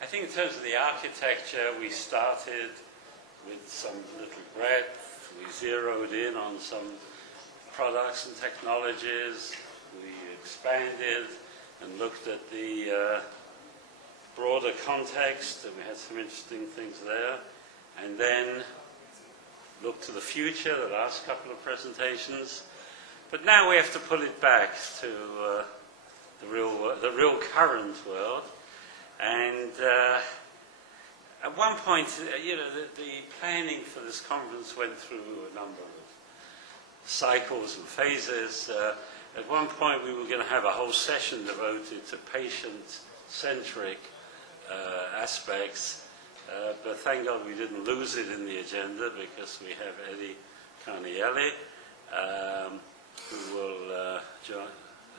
I think in terms of the architecture, we started with some little breadth. We zeroed in on some products and technologies. We expanded and looked at the broader context, and we had some interesting things there. And then looked to the future, the last couple of presentations. But now we have to pull it back to the real current world. And at one point, the planning for this conference went through a number of cycles and phases. At one point, we were going to have a whole session devoted to patient-centric aspects, but thank God we didn't lose it in the agenda, because we have Eddy Karnieli, who will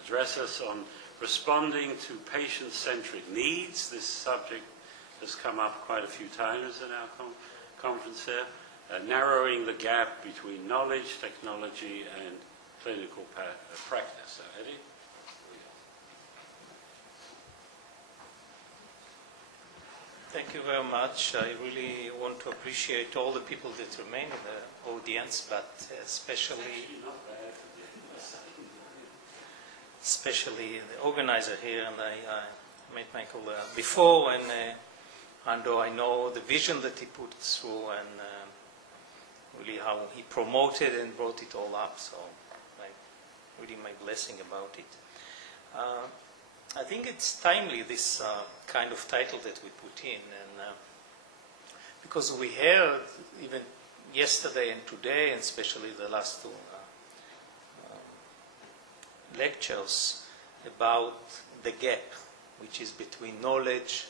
address us on responding to patient-centric needs. This subject has come up quite a few times in our conference here. Narrowing the gap between knowledge, technology, and clinical practice. So, Eddy? Thank you very much. I really want to appreciate all the people that remain in the audience, but especially the organizer here, and I met Michael before, and though I know the vision that he put through, and really how he promoted and brought it all up, so really my blessing about it. I think it's timely, this kind of title that we put in, and because we heard even yesterday and today, and especially the last two lectures, about the gap which is between knowledge,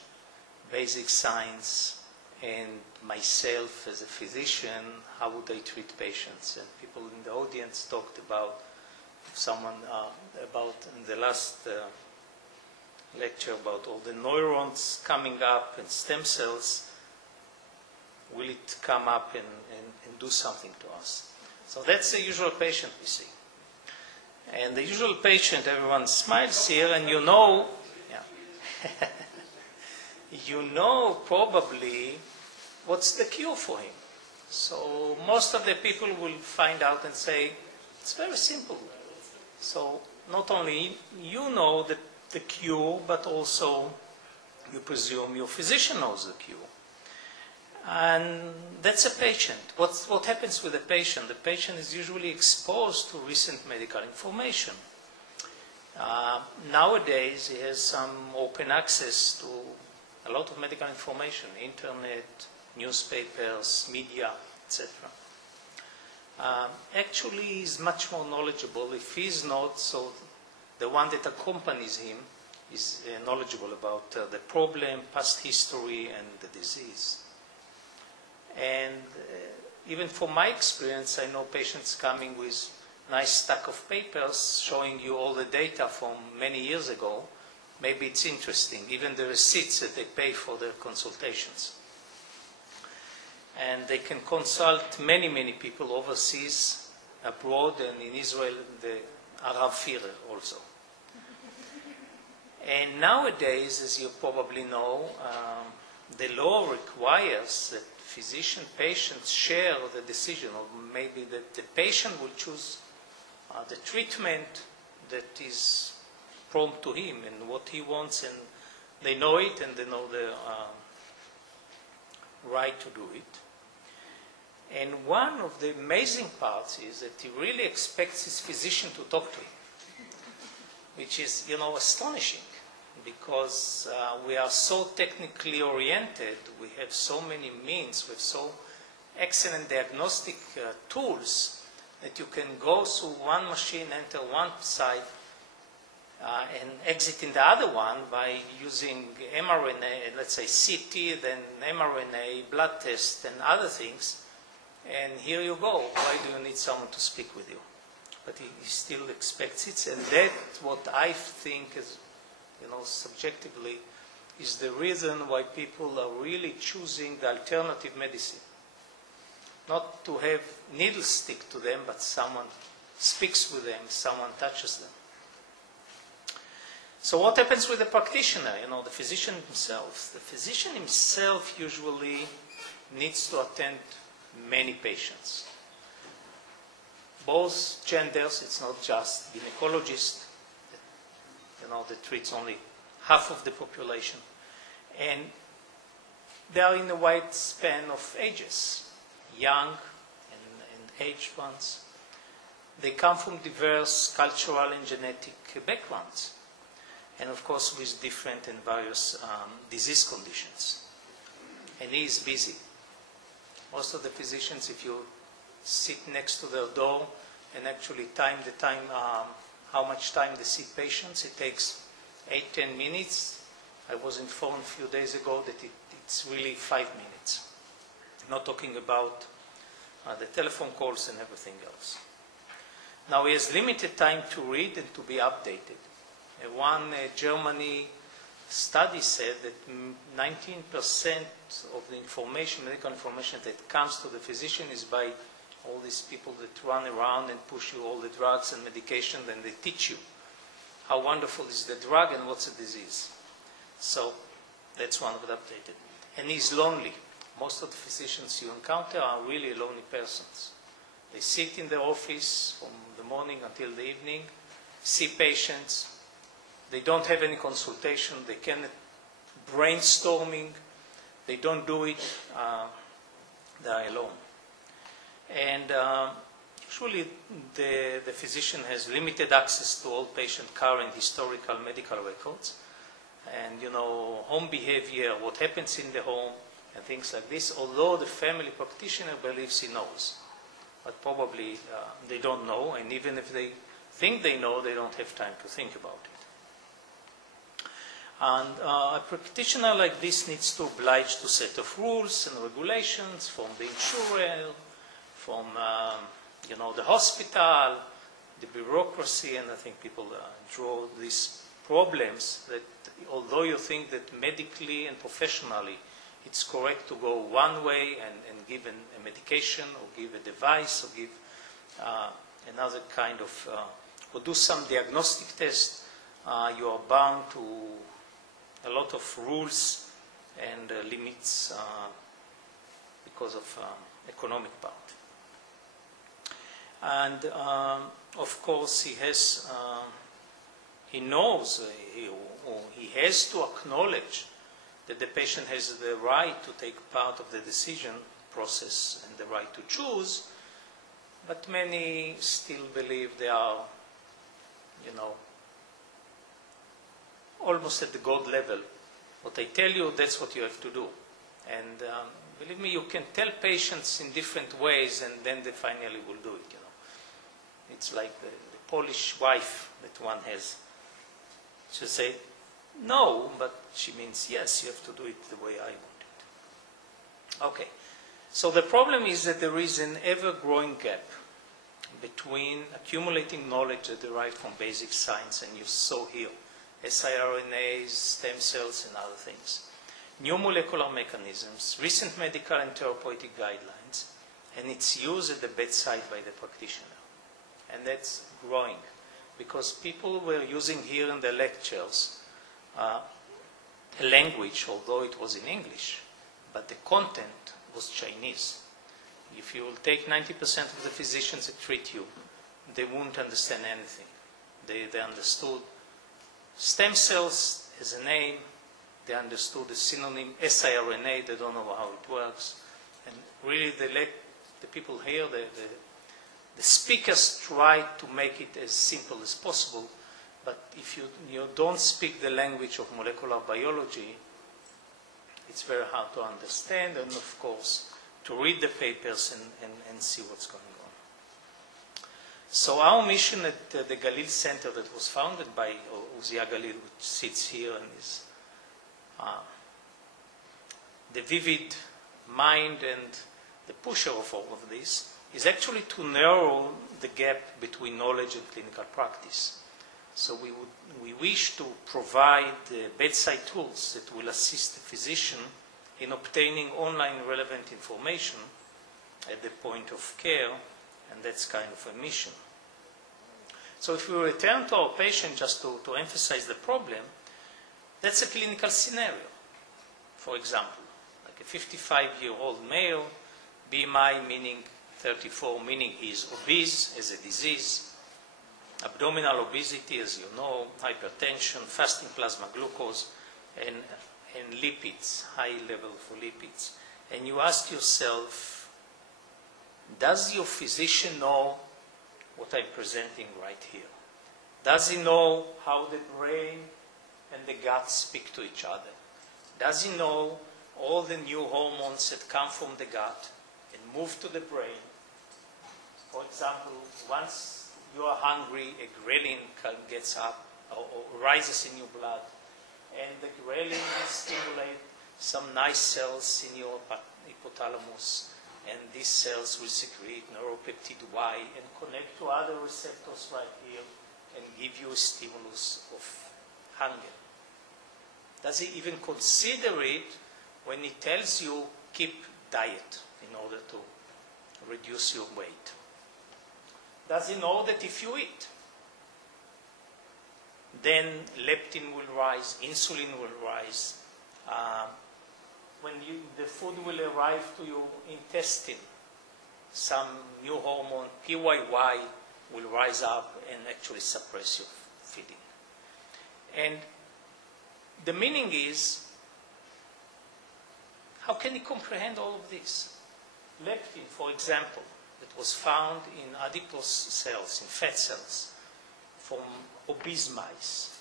basic science, and myself as a physician. How would I treat patients? And people in the audience talked about about in the last lecture about all the neurons coming up and stem cells. Will it come up and do something to us? So that's the usual patient we see. And the usual patient, everyone smiles here, and you know probably what's the cure for him. So most of the people will find out and say, it's very simple. So not only you know the cure, but also you presume your physician knows the cure. And that's a patient. What happens with the patient? The patient is usually exposed to recent medical information. Nowadays, he has some open access to a lot of medical information, internet, newspapers, media, etc. Actually, he's much more knowledgeable. If he's not, so the one that accompanies him is knowledgeable about the problem, past history, and the disease. And even from my experience, I know patients coming with nice stack of papers showing you all the data from many years ago. Maybe it's interesting, even the receipts that they pay for their consultations. And they can consult many, many people overseas, abroad, and in Israel, the Arab Führer also. And nowadays, as you probably know, the law requires that physician-patients share the decision, or maybe that the patient will choose the treatment that is prompt to him and what he wants, and they know it and they know the right to do it. And one of the amazing parts is that he really expects his physician to talk to him, which is, astonishing, because we are so technically oriented, we have so many means, we have so excellent diagnostic tools that you can go through one machine, enter one site, and exit in the other one by using mRNA, let's say CT, then mRNA, blood test, and other things. And here you go. Why do you need someone to speak with you? But he still expects it, and that's what I think is, subjectively, is the reason why people are really choosing the alternative medicine. Not to have needles stick to them, but someone speaks with them, someone touches them. So what happens with the practitioner, the physician himself? The physician himself usually needs to attend many patients. Both genders, it's not just gynecologist, that treats only half of the population. And they are in a wide span of ages, young and aged ones. They come from diverse cultural and genetic backgrounds, and of course with different and various disease conditions. And he is busy. Most of the physicians, if you sit next to their door and actually time how much time they see patients, it takes 8-10 minutes. I was informed a few days ago that it's really 5 minutes. Not talking about the telephone calls and everything else. Now he has limited time to read and to be updated. One Germany study said that 19% of the information, medical information that comes to the physician is by all these people that run around and push you all the drugs and medication, and they teach you how wonderful is the drug and what's the disease. So that's one of the updated. And he's lonely. Most of the physicians you encounter are really lonely persons. They sit in the office from the morning until the evening, see patients. They don't have any consultation. They cannot brainstorming. They don't do it. They are alone. And usually the physician has limited access to all patient current historical medical records. And, home behavior, what happens in the home, and things like this, although the family practitioner believes he knows. But probably they don't know, and even if they think they know, they don't have time to think about it. And a practitioner like this needs to oblige to a set of rules and regulations from the insurer, from the hospital, the bureaucracy, and I think people draw these problems that although you think that medically and professionally it's correct to go one way and give a medication or give a device or give another kind of, or do some diagnostic test, you are bound to a lot of rules and limits because of economic part. And of course he knows, or he has to acknowledge that the patient has the right to take part of the decision process and the right to choose, but many still believe they are, almost at the God level. What I tell you, that's what you have to do. And believe me, you can tell patients in different ways, and then they finally will do it, It's like the Polish wife that one has. She'll say, no, but she means, yes, you have to do it the way I want it. Okay, so the problem is that there is an ever-growing gap between accumulating knowledge that derived from basic science, and you saw here, siRNAs, stem cells, and other things, new molecular mechanisms, recent medical and therapeutic guidelines, and its use at the bedside by the practitioner. And that's growing, because people were using here in the lectures a language, although it was in English, but the content was Chinese. If you will take 90% of the physicians that treat you, they won't understand anything. They understood stem cells as a name, they understood the synonym siRNA, they don't know how it works. And really the people here, the speakers try to make it as simple as possible, but if you don't speak the language of molecular biology, it's very hard to understand, and of course, to read the papers and see what's going on. So our mission at the Galil Center that was founded by Uzia Galil, which sits here and is the vivid mind and the pusher of all of this, is actually to narrow the gap between knowledge and clinical practice. So we wish to provide bedside tools that will assist the physician in obtaining online relevant information at the point of care, and that's kind of a mission. So if we return to our patient, just to emphasize the problem, that's a clinical scenario. For example, like a 55-year-old male, BMI meaning 34, meaning he is obese as a disease, abdominal obesity, as you know, hypertension, fasting plasma glucose, and lipids, high level for lipids. And you ask yourself, does your physician know what I'm presenting right here? Does he know how the brain and the gut speak to each other? Does he know all the new hormones that come from the gut and move to the brain? For example, once you are hungry, a ghrelin gets up or rises in your blood, and the ghrelin will stimulate some nice cells in your hypothalamus, and these cells will secrete neuropeptide Y and connect to other receptors right here and give you a stimulus of hunger. Does he even consider it when he tells you keep diet in order to reduce your weight? Does he know that if you eat, then leptin will rise, insulin will rise, when the food will arrive to your intestine, some new hormone, PYY, will rise up and actually suppress your feeding. And the meaning is, how can you comprehend all of this? Leptin, for example, that was found in adipose cells, in fat cells, from obese mice.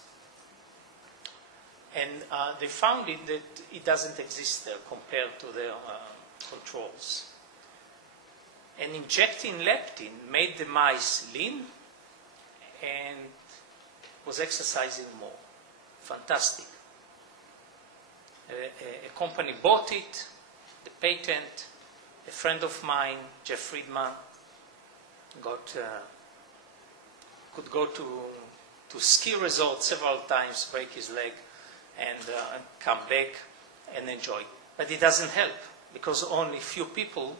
And they found it that it doesn't exist there compared to their controls. And injecting leptin made the mice lean and was exercising more. Fantastic. A company bought it, the patent. A friend of mine, Jeff Friedman, could go to ski resort several times, break his leg, and come back and enjoy. But it doesn't help, because only few people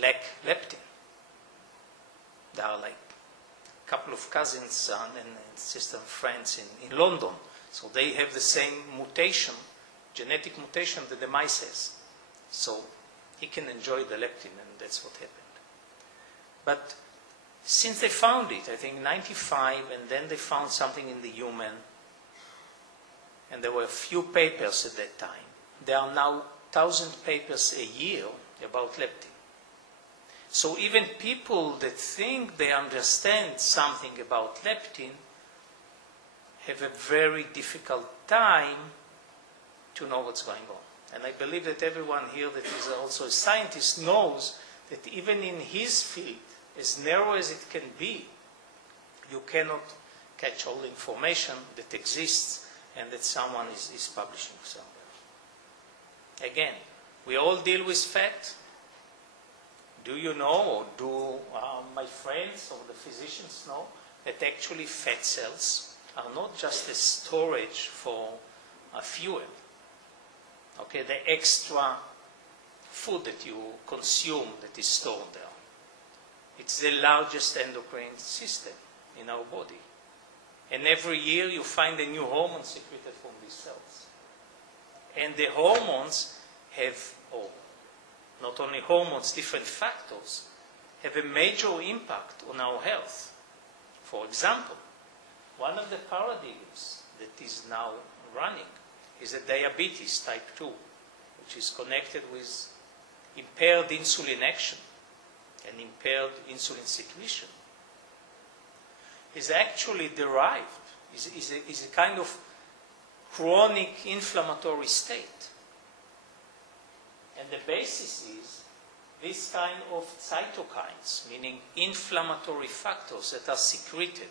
lack leptin. There are like a couple of cousins and sister friends in London, so they have the same mutation, genetic mutation that the mice has. So he can enjoy the leptin, and that's what happened. But since they found it, I think 95, and then they found something in the human, and there were a few papers at that time. There are now 1,000 papers a year about leptin. So even people that think they understand something about leptin have a very difficult time to know what's going on. And I believe that everyone here that is also a scientist knows that even in his field, as narrow as it can be, you cannot catch all the information that exists and that someone is publishing somewhere. Again, we all deal with fat. Do you know, or do my friends or the physicians know, that actually fat cells are not just a storage for fuel? Okay, the extra food that you consume that is stored there. It's the largest endocrine system in our body. And every year you find a new hormone secreted from these cells. And the hormones have, or not only hormones, different factors, have a major impact on our health. For example, one of the paradigms that is now running is a diabetes type 2, which is connected with impaired insulin action and impaired insulin secretion. Is actually derived, is a kind of chronic inflammatory state. And the basis is this kind of cytokines, meaning inflammatory factors that are secreted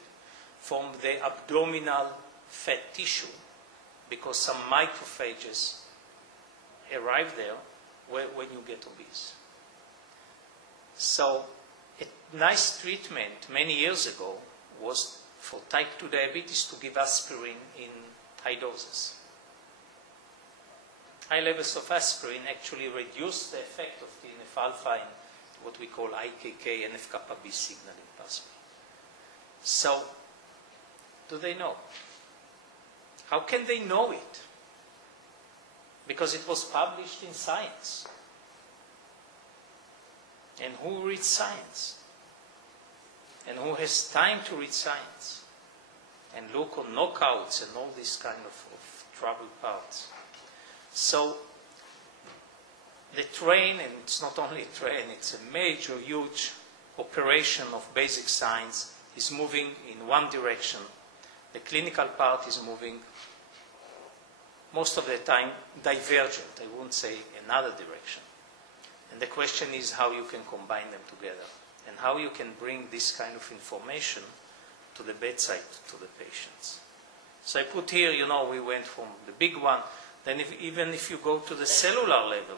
from the abdominal fat tissue, because some macrophages arrive there when you get obese. So a nice treatment many years ago was for type 2 diabetes to give aspirin in high doses. High levels of aspirin actually reduce the effect of TNF-alpha and what we call IKK, NF-kappa B signaling pathway. So, do they know? How can they know it? Because it was published in Science. And who reads Science? And who has time to read Science? And look on knockouts and all these kind of troubled parts. So, the train, and it's not only a train, it's a major, huge operation of basic science, is moving in one direction. The clinical part is moving, most of the time, divergent. I won't say another direction. And the question is how you can combine them together and how you can bring this kind of information to the bedside, to the patients. So I put here, we went from the big one, then even if you go to the cellular level,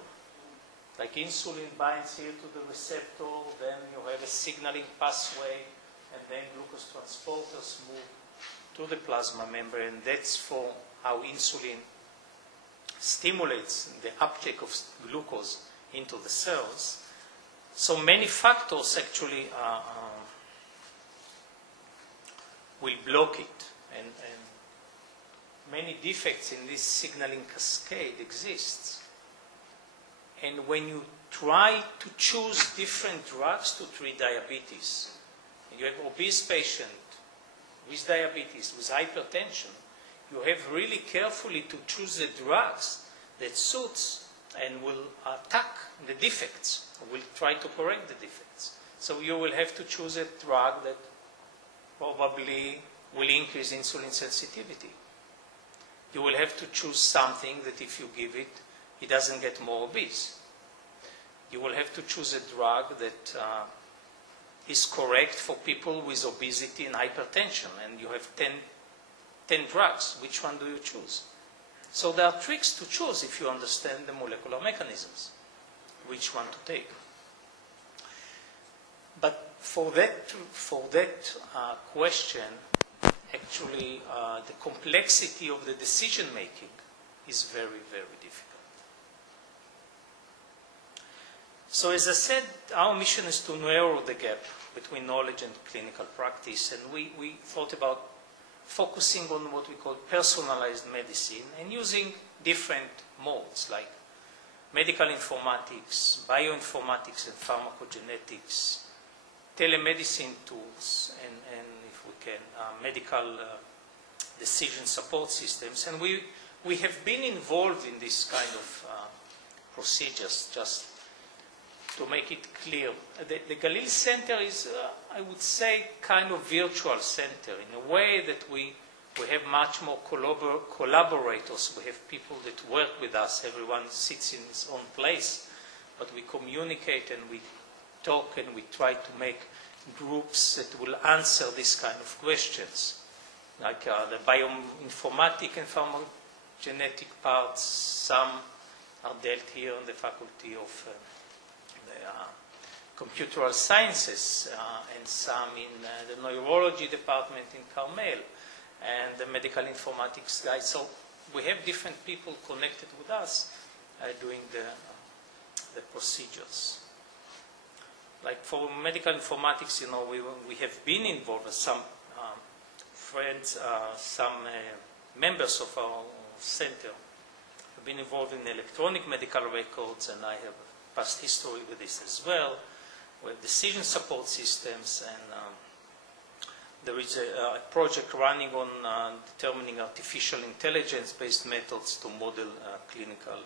like insulin binds here to the receptor, then you have a signaling pathway, and then glucose transporters move to the plasma membrane. That's for how insulin stimulates the uptake of glucose into the cells. So many factors actually will block it, and many defects in this signaling cascade exists. And when you try to choose different drugs to treat diabetes, and you have obese patient with diabetes, with hypertension, you have really carefully to choose the drugs that suits and will attack the defects, will try to correct the defects. So you will have to choose a drug that probably will increase insulin sensitivity. You will have to choose something that if you give it, it doesn't get more obese. You will have to choose a drug that is correct for people with obesity and hypertension, and you have 10 drugs. Which one do you choose? So there are tricks to choose if you understand the molecular mechanisms, which one to take. But for that question, actually the complexity of the decision making is very, very difficult. So as I said, our mission is to narrow the gap between knowledge and clinical practice, and we thought about focusing on what we call personalized medicine and using different modes like medical informatics, bioinformatics and pharmacogenetics, telemedicine tools, and if we can, medical decision support systems. And we have been involved in this kind of procedures, just to make it clear. The Galil Center is, I would say, kind of virtual center in a way that we have much more collaborators. We have people that work with us. Everyone sits in his own place, but we communicate and we talk and we try to make groups that will answer this kind of questions. Like the bioinformatic and pharmacogenetic parts, some are dealt here in the Faculty of Computeral Sciences, and some in the Neurology Department in Carmel, and the Medical Informatics guys. So we have different people connected with us doing the procedures. Like for medical informatics, we have been involved with some friends, some members of our center have been involved in electronic medical records, and I have past history with this as well. We have decision support systems, and there is a project running on determining artificial intelligence-based methods to model clinical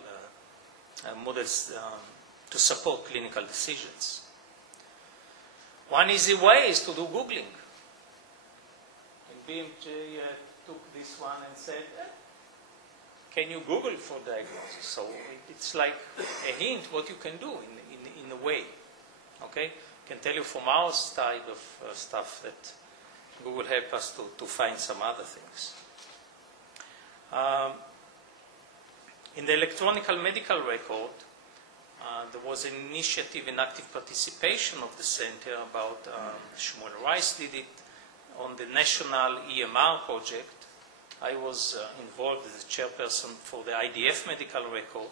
models to support clinical decisions. One easy way is to do Googling. And BMJ took this one and said, can you Google for diagnosis? So it's like a hint what you can do in a way. Okay? I can tell you from our side of stuff that Google help us to find some other things. In the electronic medical record, there was an initiative in active participation of the center about Shmuel Rice did it on the national EMR project. I was involved as a chairperson for the IDF medical record,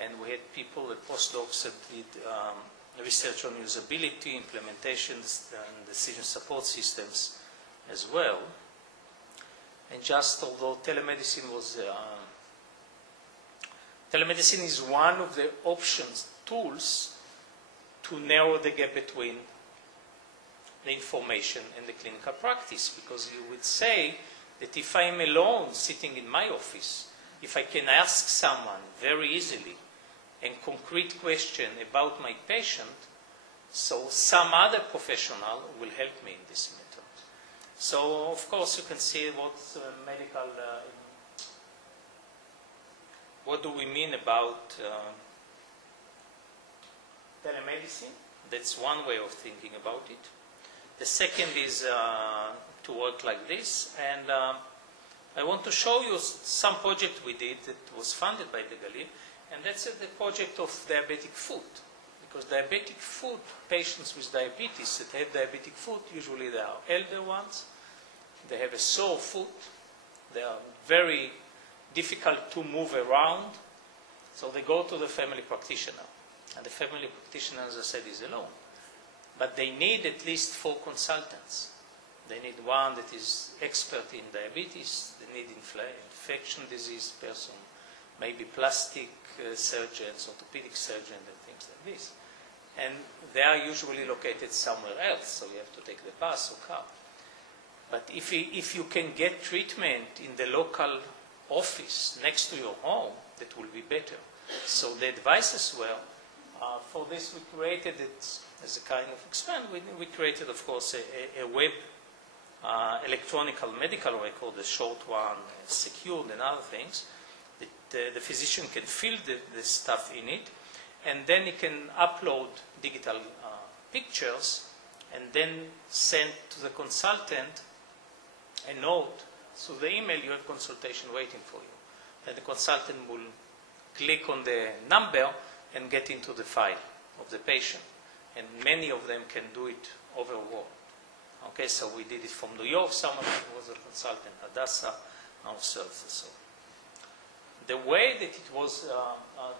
and we had people, the postdocs that did research on usability, implementations, and decision support systems. as well. And just although telemedicine is one of the options, tools, to narrow the gap between the information and the clinical practice, because you would say that if I am alone sitting in my office, if I can ask someone very easily a concrete question about my patient, so some other professional will help me in this method. So, of course, you can see what do we mean about telemedicine? That's one way of thinking about it. The second is to work like this, and I want to show you some project we did that was funded by the Galil, and that's the project of diabetic foot. Because diabetic foot, patients with diabetes that have diabetic foot, usually they are elder ones, they have a sore foot, they are very difficult to move around, so they go to the family practitioner. And the family practitioner, as I said, is alone. But they need at least 4 consultants. They need one that is expert in diabetes, they need infection disease person, maybe plastic surgeons, orthopedic surgeons, and things like this. And they are usually located somewhere else, so you have to take the bus or car. But if you can get treatment in the local office next to your home, that will be better. So the advices were, for this we created it as a kind of experiment. We created, of course, a web electronic medical record, a short one, secured and other things. The physician can fill the stuff in it, and then he can upload digital pictures and then send to the consultant a note. So the email, you have consultation waiting for you. And the consultant will click on the number and get into the file of the patient. And many of them can do it over world. Okay, so we did it from New York. Someone was a consultant, Hadassah, ourselves, and so on. The way that it was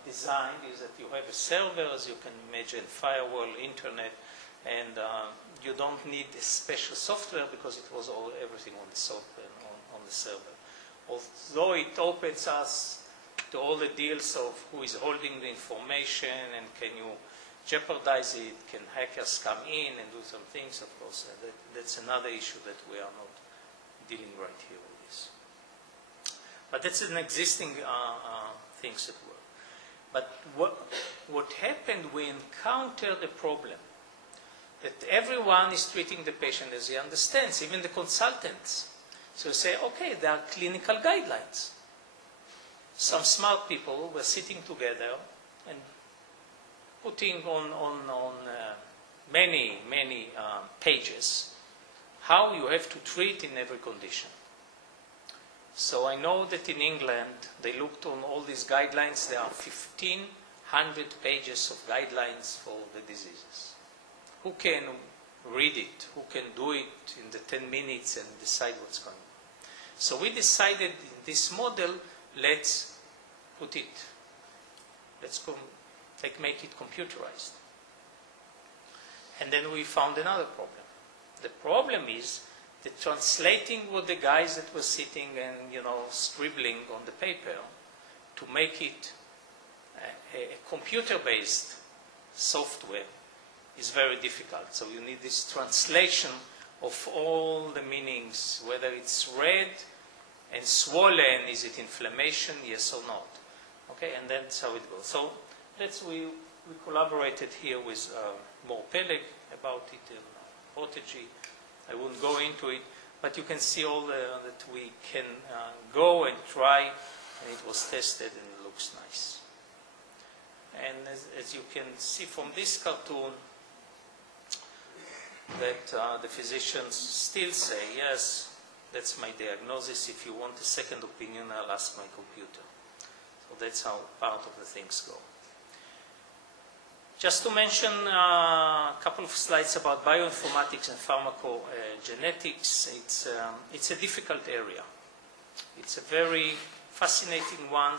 designed is that you have a server, as you can imagine, firewall, internet, and you don't need a special software because it was everything on the software, on the server. Although it opens us to all the deals of who is holding the information and can you jeopardize it, can hackers come in and do some things, of course, that's another issue that we are not dealing right here with this. But that's an existing things that work. But what happened, we encountered a problem that everyone is treating the patient as he understands, even the consultants. So you say, okay, there are clinical guidelines. Some smart people were sitting together and putting on many pages how you have to treat in every condition. So I know that in England, they looked on all these guidelines. There are 1,500 pages of guidelines for the diseases. Who can read it? Who can do it in the 10 minutes and decide what's going on? So we decided in this model, let's make it computerized. And then we found another problem. The problem is that translating what the guys that were sitting and, scribbling on the paper to make it a computer-based software is very difficult. So you need this translation of all the meanings, whether it's red and swollen, is it inflammation, yes or not. Okay, and that's how it goes. So we collaborated here with Mor Peleg about it, Protegi. I won't go into it, but you can see all that we can go and try, and it was tested and it looks nice. And as you can see from this cartoon, that the physicians still say, yes, that's my diagnosis. If you want a second opinion, I'll ask my computer. So that's how part of the things go. Just to mention a couple of slides about bioinformatics and pharmacogenetics. It's a difficult area. It's a very fascinating one.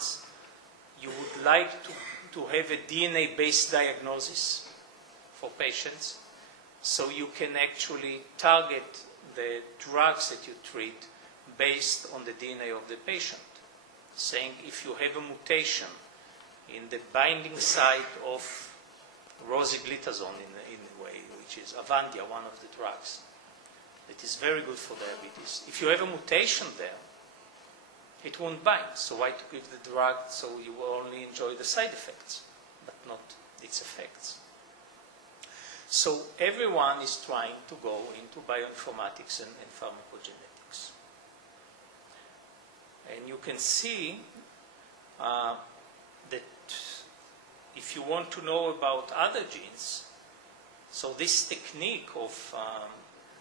You would like to have a DNA-based diagnosis for patients, so you can actually target the drugs that you treat based on the DNA of the patient, saying if you have a mutation in the binding site of rosiglitazone in a way, which is Avandia, one of the drugs, that is very good for diabetes. If you have a mutation there, it won't bind. So why to give the drug so you will only enjoy the side effects, but not its effects? So everyone is trying to go into bioinformatics and pharmacogenetics. And you can see that if you want to know about other genes, so this technique of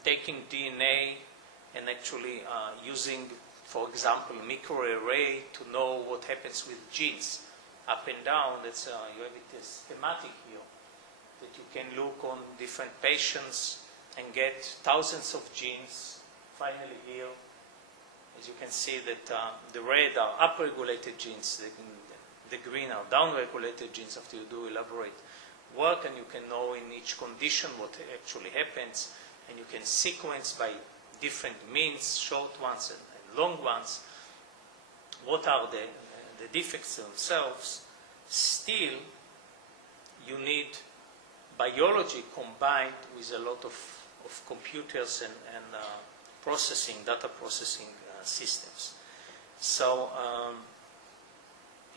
taking DNA and actually using, for example, microarray to know what happens with genes up and down, that's, you have it as schematic here, that you can look on different patients and get thousands of genes. Finally here, as you can see that the red are upregulated genes, the green are downregulated genes after you do elaborate work, and you can know in each condition what actually happens, and you can sequence by different means, short ones and long ones, what are the defects themselves. Still, you need biology combined with a lot of computers and processing, data processing systems. So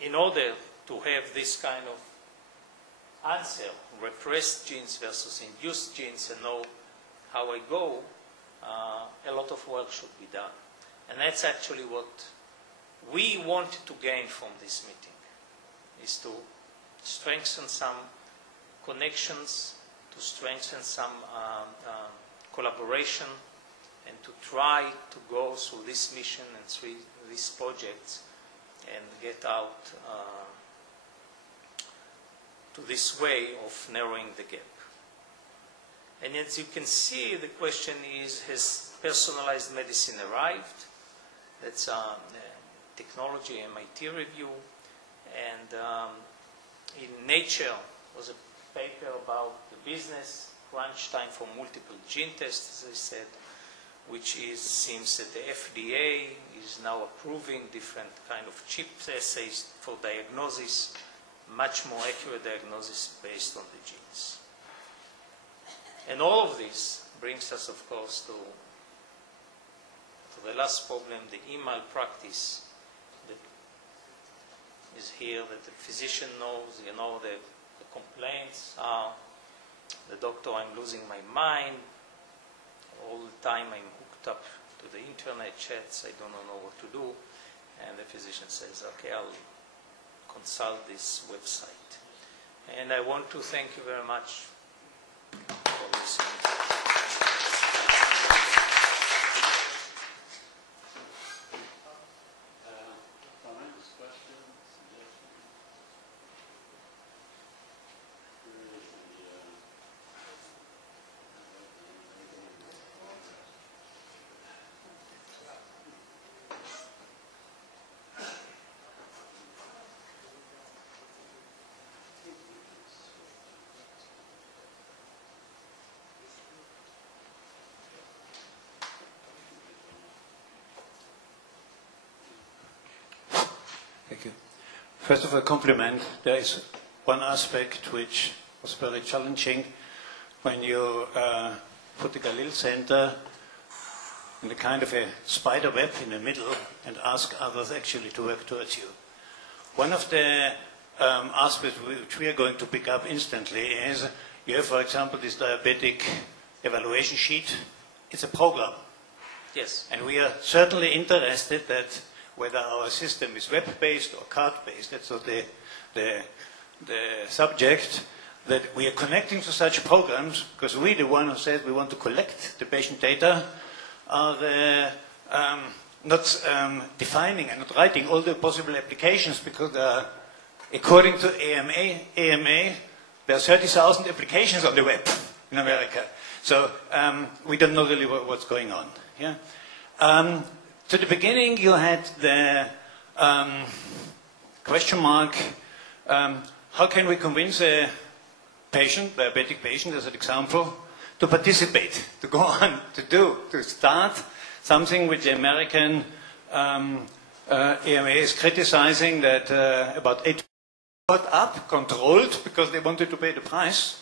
in order to have this kind of answer, repressed genes versus induced genes, and know how I go, a lot of work should be done. And that's actually what we want to gain from this meeting, is to strengthen some connections, to strengthen some collaboration, and to try to go through this mission and through these projects and get out to this way of narrowing the gap. And as you can see, the question is, has personalized medicine arrived? That's technology MIT review. And in Nature was a paper about the business, crunch time for multiple gene tests, as I said, which seems that the FDA is now approving different kind of chip assays for diagnosis, much more accurate diagnosis based on the genes. And all of this brings us, of course, to the last problem, the email practice that is here, that the physician knows, you know, the complaints are, the doctor, I'm losing my mind, all the time I'm hooked up to the internet chats, I don't know what to do, and the physician says, okay, I'll consult this website. And I want to thank you very much for listening. Comments, questions, suggestions? Thank you. First of all, compliment. There is one aspect which was very challenging when you put the Galil Center in a kind of a spider web in the middle and ask others actually to work towards you. One of the aspects which we are going to pick up instantly is you have, for example, this diabetic evaluation sheet. It's a program. Yes. And we are certainly interested that whether our system is web-based or card-based, that's the subject, that we are connecting to such programs, because we, the one who said we want to collect the patient data, are not defining and not writing all the possible applications, because according to AMA, there are 30,000 applications on the web in America. So we don't know really what's going on. Yeah? To the beginning, you had the question mark, how can we convince a patient, diabetic patient as an example, to participate, to go on, to start something which the American EMA is criticizing, that about 8 got up, controlled, because they wanted to pay the price,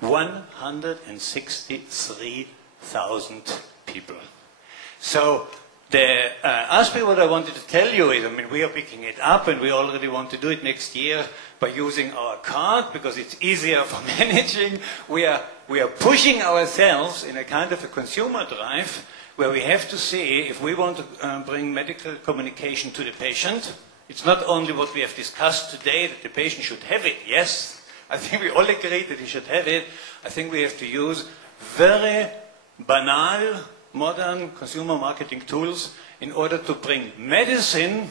163,000 people. So the aspect what I wanted to tell you is, I mean, we are picking it up and we already want to do it next year by using our card because it's easier for managing. We are pushing ourselves in a kind of a consumer drive where we have to see if we want to bring medical communication to the patient. It's not only what we have discussed today that the patient should have it. Yes, I think we all agree that he should have it. I think we have to use very banal, modern consumer marketing tools in order to bring medicine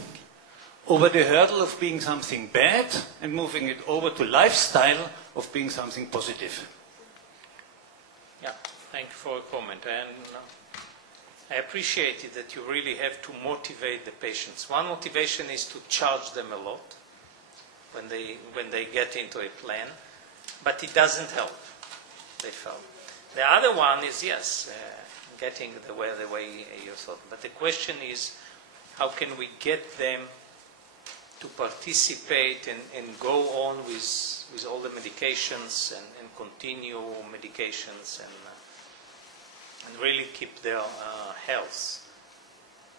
over the hurdle of being something bad and moving it over to lifestyle of being something positive. Yeah, thank you for your comment. And I appreciated that you really have to motivate the patients. One motivation is to charge them a lot when they get into a plan, but it doesn't help, they felt. The other one is, yes, getting the way you thought. But the question is, how can we get them to participate and go on with all the medications and continue medications and really keep their health.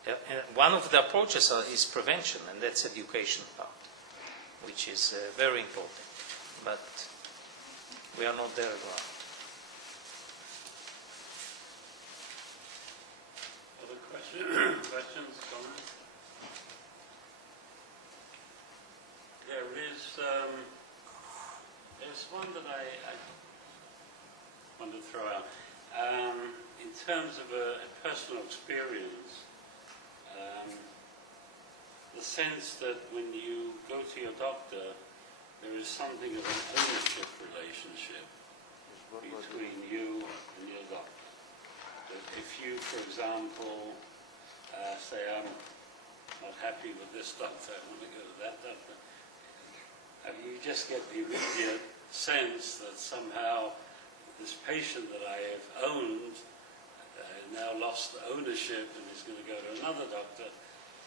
And one of the approaches is prevention, and that's education part, which is very important. But we are not there yet. Other questions, comments? There's one that I want to throw out. In terms of a personal experience, the sense that when you go to your doctor, there is something of an ownership relationship between you and your doctor. That if you, for example, say, I'm not happy with this doctor, I want to go to that doctor, you just get the immediate sense that somehow this patient that I have owned now lost ownership and is going to go to another doctor,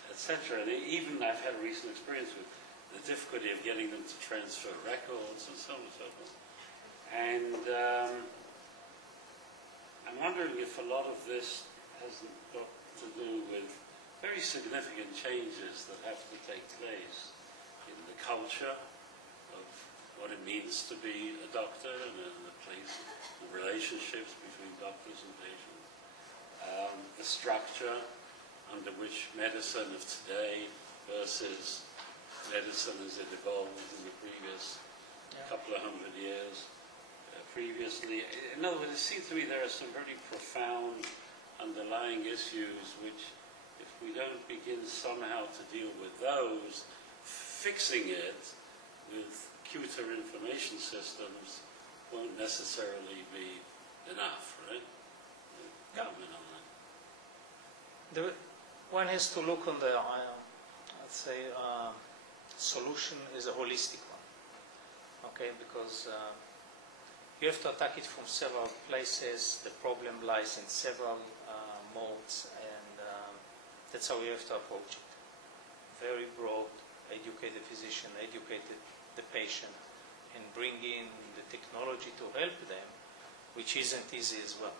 etc. And even I've had a recent experience with the difficulty of getting them to transfer records and so on and so forth. And I'm wondering if a lot of this hasn't got to do with very significant changes that have to take place in the culture of what it means to be a doctor and the place, the relationships between doctors and patients. The structure under which medicine of today versus medicine as it evolved in the previous couple of hundred years previously. In other words, it seems to me there are some very profound underlying issues which, if we don't begin somehow to deal with those, fixing it with cuter information systems won't necessarily be enough, right? Comment on that. One has to look on the, I'd say, solution is a holistic one, okay? Because you have to attack it from several places. The problem lies in several modes, and that's how you have to approach it. Very broad, educate the physician, educate the patient, and bring in the technology to help them, which isn't easy as well.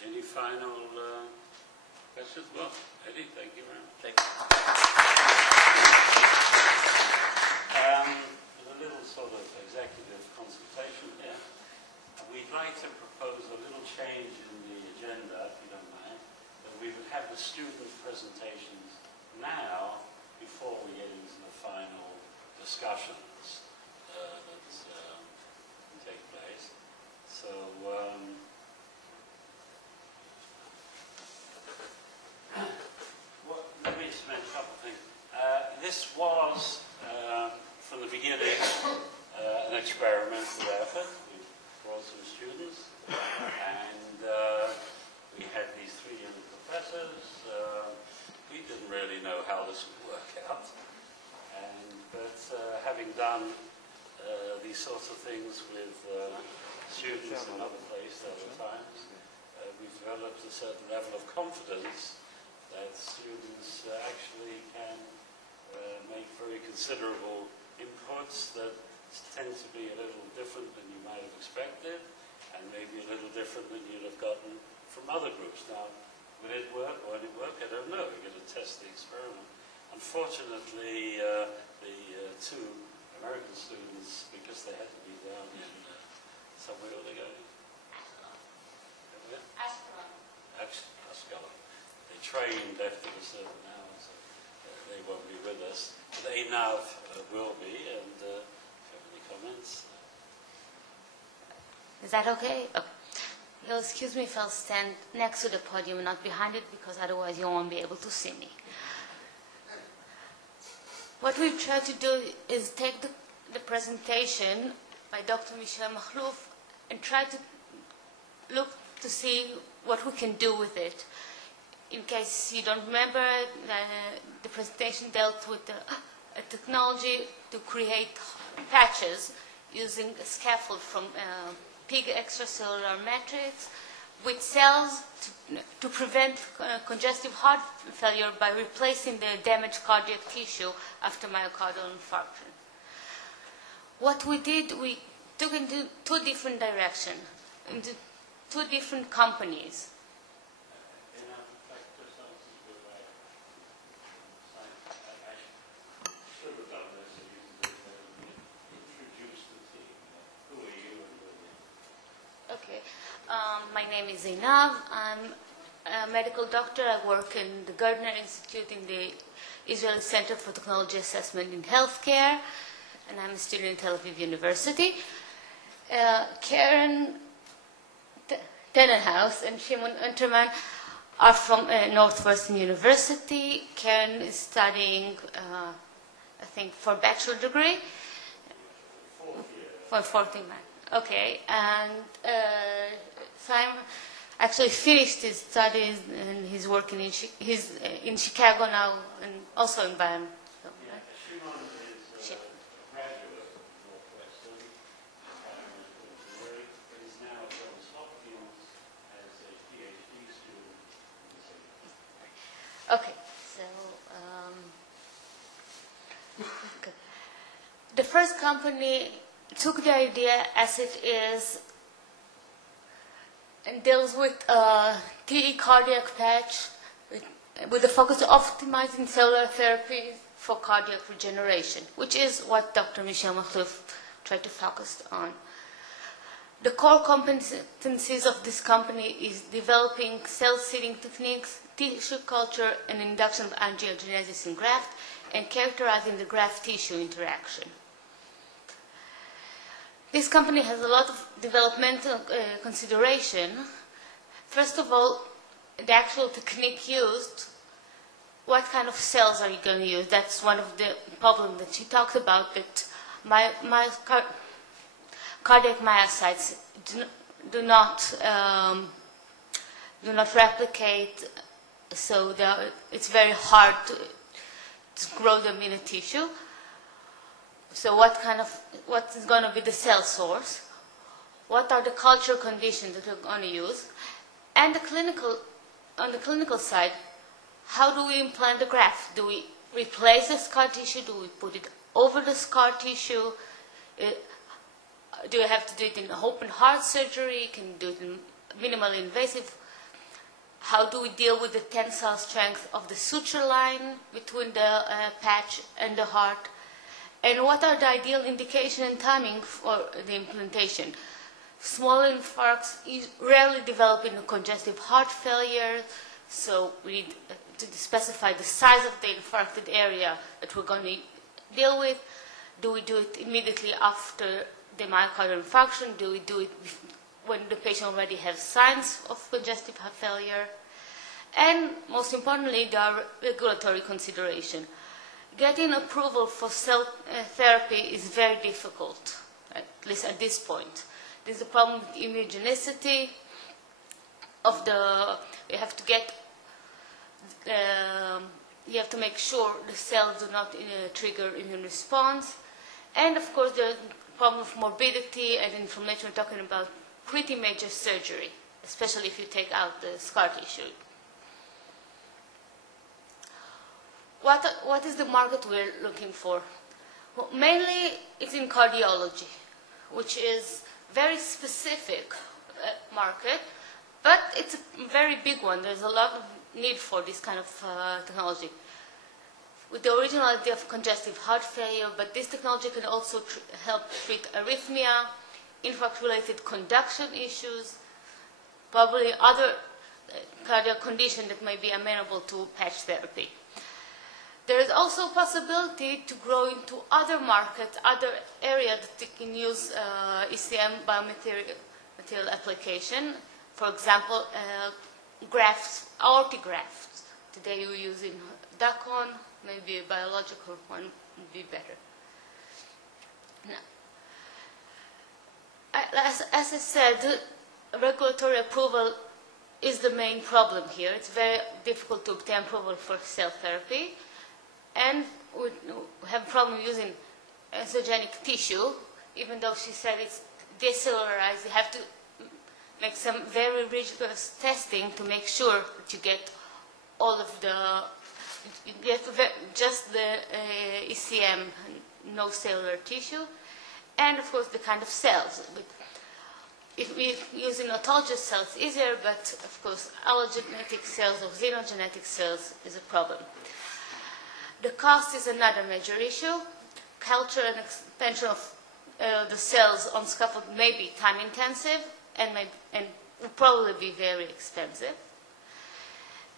Any final questions? Well, Eddy, thank you very much. Thank you. A little sort of executive consultation here. We'd like to propose a little change in the agenda, if you don't mind, that we would have the student presentations now before we get into the final discussions that take place. So, let me explain a couple of things. This was, from the beginning, an experimental effort. We brought some students, and we had these 3 young professors. We didn't really know how this would work out. But having done these sorts of things with students in other places at other times. We've developed a certain level of confidence that students actually can make very considerable inputs that tend to be a little different than you might have expected, and maybe a little different than you'd have gotten from other groups. Now, will it work or won't it work? I don't know. We're going to test the experiment. Unfortunately, the two American students, because they had to be down in somewhere where they're going. Ashkelon. They trained after a certain hour, so they won't be with us. They now will be, and if you have any comments. Is that okay? Okay. You'll excuse me if I'll stand next to the podium, not behind it, because otherwise you won't be able to see me. What we've tried to do is take the presentation by Dr. Michel Machlouf and try to look to see what we can do with it. In case you don't remember, the presentation dealt with a technology to create patches using a scaffold from pig extracellular matrix with cells to prevent congestive heart failure by replacing the damaged cardiac tissue after myocardial infarction. What we did, we took into two different directions, into two different companies. Okay. My name is Zainab. I'm a medical doctor. I work in the Gardner Institute in the Israeli Center for Technology Assessment in Healthcare, and I'm a student in Tel Aviv University. Karen Tenenhaus and Shimon Unterman are from Northwestern University. Karen is studying, I think, for bachelor degree. For 14 months. Okay, and Simon actually finished his studies and he's working he's in Chicago now and also in Bina. So, Shimon is a graduate of Northwestern. He's now at Johns Hopkins as a PhD student. Okay, so okay. The first company took the idea as it is and deals with TE cardiac patch with the focus of optimizing cellular therapy for cardiac regeneration, which is what Dr. Michel Machlouf tried to focus on. The core competencies of this company is developing cell-seeding techniques, tissue culture, and induction of angiogenesis in graft, and characterizing the graft-tissue interaction. This company has a lot of developmental consideration. First of all, the actual technique used, what kind of cells are you going to use? That's one of the problems that she talked about, that cardiac myocytes do not replicate, so it's very hard to grow them in a tissue. So what is going to be the cell source? What are the culture conditions that we're going to use? And on the clinical side, how do we implant the graft? Do we replace the scar tissue? Do we put it over the scar tissue? Do you have to do it in open heart surgery? Can you do it in minimally invasive? How do we deal with the tensile strength of the suture line between the patch and the heart? And what are the ideal indication and timing for the implantation? Small infarcts rarely develop in a congestive heart failure, so we need to specify the size of the infarcted area that we're going to deal with. Do we do it immediately after the myocardial infarction? Do we do it when the patient already has signs of congestive heart failure? And most importantly, there are regulatory considerations. Getting approval for cell therapy is very difficult, at least at this point. There's a problem with immunogenicity of you have to make sure the cells do not trigger immune response. And of course, there are problem of morbidity and inflammation, we're talking about pretty major surgery, especially if you take out the scar tissue. What is the market we're looking for? Well, mainly it's in cardiology, which is very specific market, but it's a very big one. There's a lot of need for this kind of technology. With the original idea of congestive heart failure, but this technology can also help treat arrhythmia, infarct-related conduction issues, probably other cardiac conditions that may be amenable to patch therapy. There is also a possibility to grow into other markets, other areas that you can use ECM biomaterial application. For example, grafts, aortic grafts. Today we're using DACON, maybe a biological one would be better. Now, as I said, regulatory approval is the main problem here. It's very difficult to obtain approval for cell therapy. And we have a problem using exogenic tissue, even though she said it's decellularized. You have to make some very rigorous testing to make sure that you get all of the, you get just the ECM, no cellular tissue, and of course the kind of cells. If we're using autologous cells, easier, but of course allogenetic cells or xenogenetic cells is a problem. The cost is another major issue. Culture and expansion of the cells on scaffold may be time intensive and will probably be very expensive.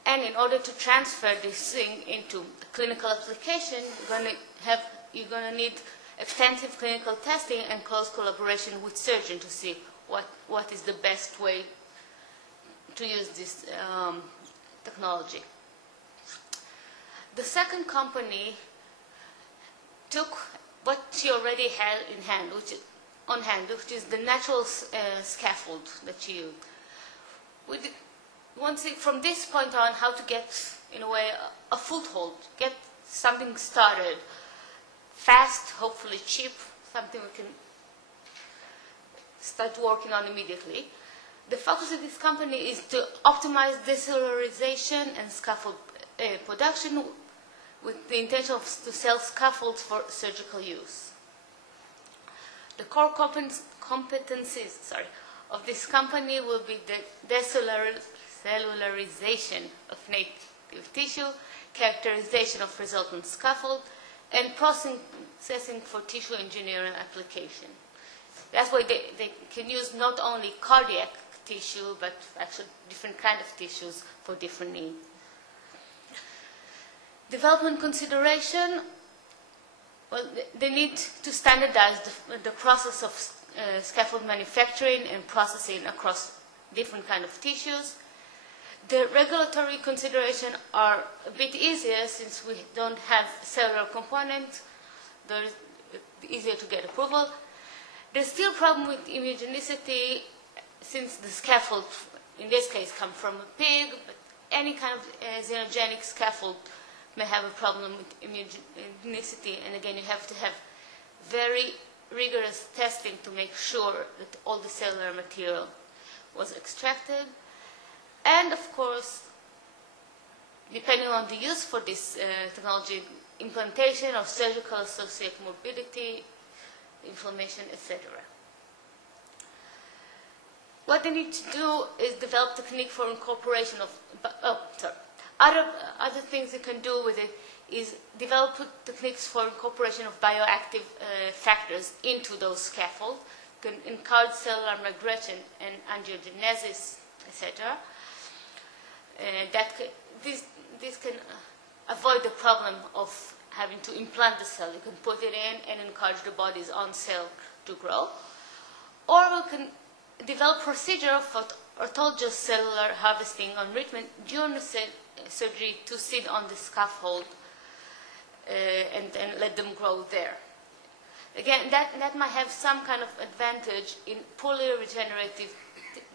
And in order to transfer this thing into clinical application, you're going to need extensive clinical testing and close collaboration with surgeon to see what is the best way to use this technology. The second company took what she already had in hand, which is the natural scaffold that she used. We want to see from this point on how to get, in a way, a foothold, get something started fast, hopefully cheap, something we can start working on immediately. The focus of this company is to optimize decellularization and scaffold production with the intention to sell scaffolds for surgical use. The core competencies of this company will be the decellularization of native tissue, characterization of resultant scaffold, and processing for tissue engineering application. That's why they can use not only cardiac tissue, but actually different kind of tissues for different needs. Development consideration, well, they need to standardize the process of scaffold manufacturing and processing across different kind of tissues. The regulatory considerations are a bit easier since we don't have cellular components. It's easier to get approval. There's still a problem with immunogenicity since the scaffold, in this case, come from a pig, but any kind of xenogenic scaffold may have a problem with immunogenicity, and again, you have to have very rigorous testing to make sure that all the cellular material was extracted. And of course, depending on the use for this technology, implantation of surgical associated morbidity, inflammation, etc. What they need to do is develop technique for incorporation of, Other things you can do with it is develop techniques for incorporation of bioactive factors into those scaffolds, can encourage cellular migration and angiogenesis, etc. This can avoid the problem of having to implant the cell. You can put it in and encourage the body's own cell to grow. Or we can develop procedure for autologous cellular harvesting enrichment during the surgery to sit on the scaffold and let them grow there. Again, that might have some kind of advantage in poorly regenerative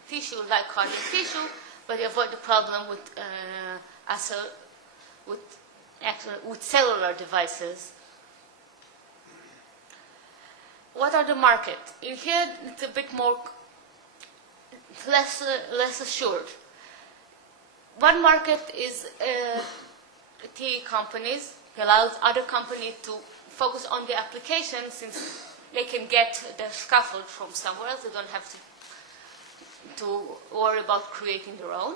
tissue like cardiac tissue, but you avoid the problem with cellular devices. what are the market? In here, it's a bit more less assured. One market is TE companies. It allows other companies to focus on the application, since they can get their scaffold from somewhere else. They don't have to worry about creating their own.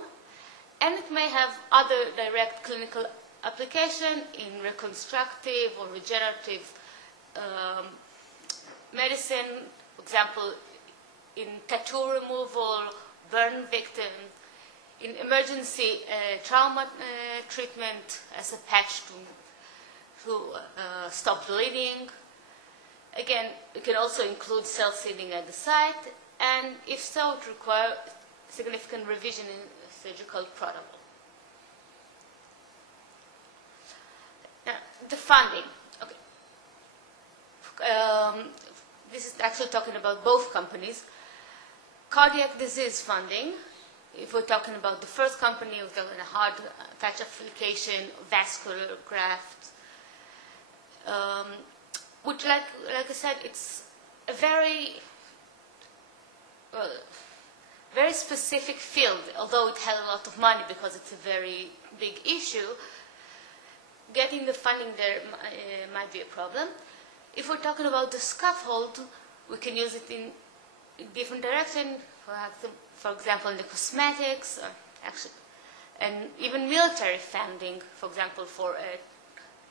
And it may have other direct clinical application in reconstructive or regenerative medicine, for example, in tattoo removal, burn victims, in emergency trauma treatment as a patch to stop bleeding. Again, it can also include cell seeding at the site, and if so, it requires significant revision in surgical protocol. Now, the funding. Okay. This is actually talking about both companies. Cardiac disease funding. If we're talking about the first company, we're talking a hard patch application, vascular graft, which, like I said, it's a very specific field. Although it has a lot of money because it's a very big issue, getting the funding there might be a problem. If we're talking about the scaffold, we can use it in different directions. For example, in the cosmetics, and even military funding, for example, for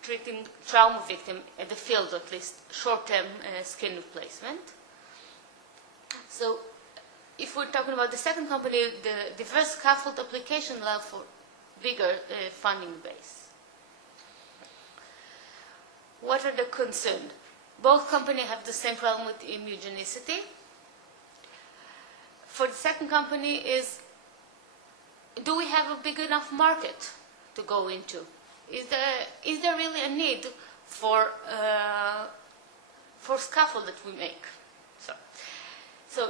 treating trauma victim at the field, at least short-term skin replacement. So, if we're talking about the second company, the diverse scaffold application allows for bigger funding base. What are the concerns? Both companies have the same problem with immunogenicity. For the second company is, do we have a big enough market to go into? Is there really a need for scaffold that we make? So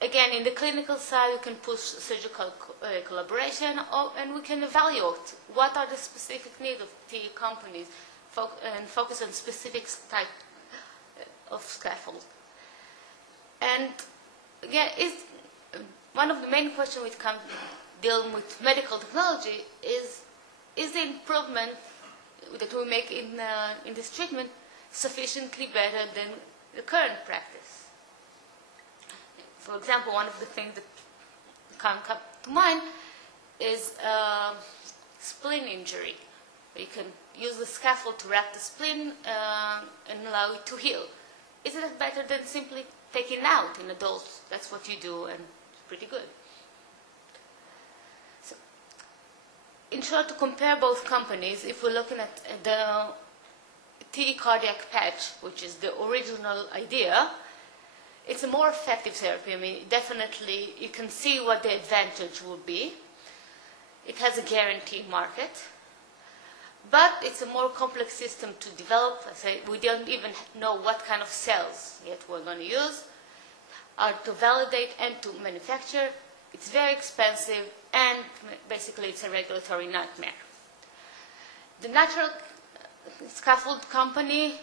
again, in the clinical side, we can push surgical collaboration, and we can evaluate what are the specific needs of TE companies and focus on specific type of scaffold. And again, one of the main questions when it comes dealing with medical technology is the improvement that we make in this treatment sufficiently better than the current practice? For example, one of the things that can come to mind is spleen injury. You can use the scaffold to wrap the spleen and allow it to heal. Isn't it better than simply taking out in adults? That's what you do, and it's pretty good. So, in short, to compare both companies, if we're looking at the TE cardiac patch, which is the original idea, it's a more effective therapy. I mean, definitely you can see what the advantage will be. It has a guaranteed market. But it's a more complex system to develop. I say we don't even know what kind of cells yet we're going to use, or to validate and to manufacture. It's very expensive, and basically it's a regulatory nightmare. The natural scaffold company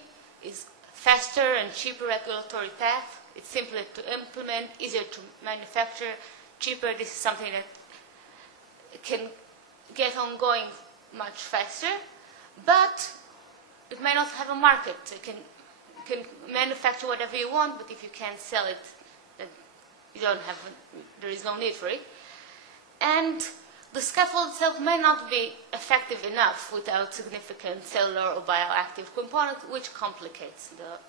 is faster and cheaper regulatory path. It's simpler to implement, easier to manufacture, cheaper. This is something that can get ongoing much faster, but it may not have a market. You can manufacture whatever you want, but if you can't sell it, then there is no need for it. And the scaffold itself may not be effective enough without significant cellular or bioactive component, which complicates the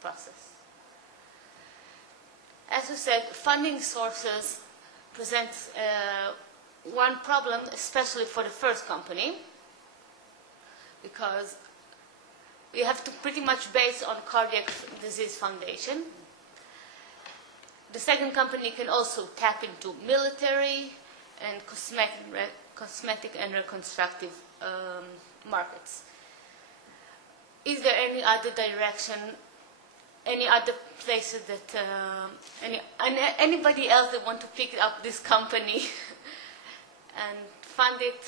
process. As I said, funding sources present one problem, especially for the first company, because we have to pretty much base on cardiac disease foundation. The second company can also tap into military and cosmetic and reconstructive markets. Is there any other direction, any other places that anybody else that want to pick up this company and fund it?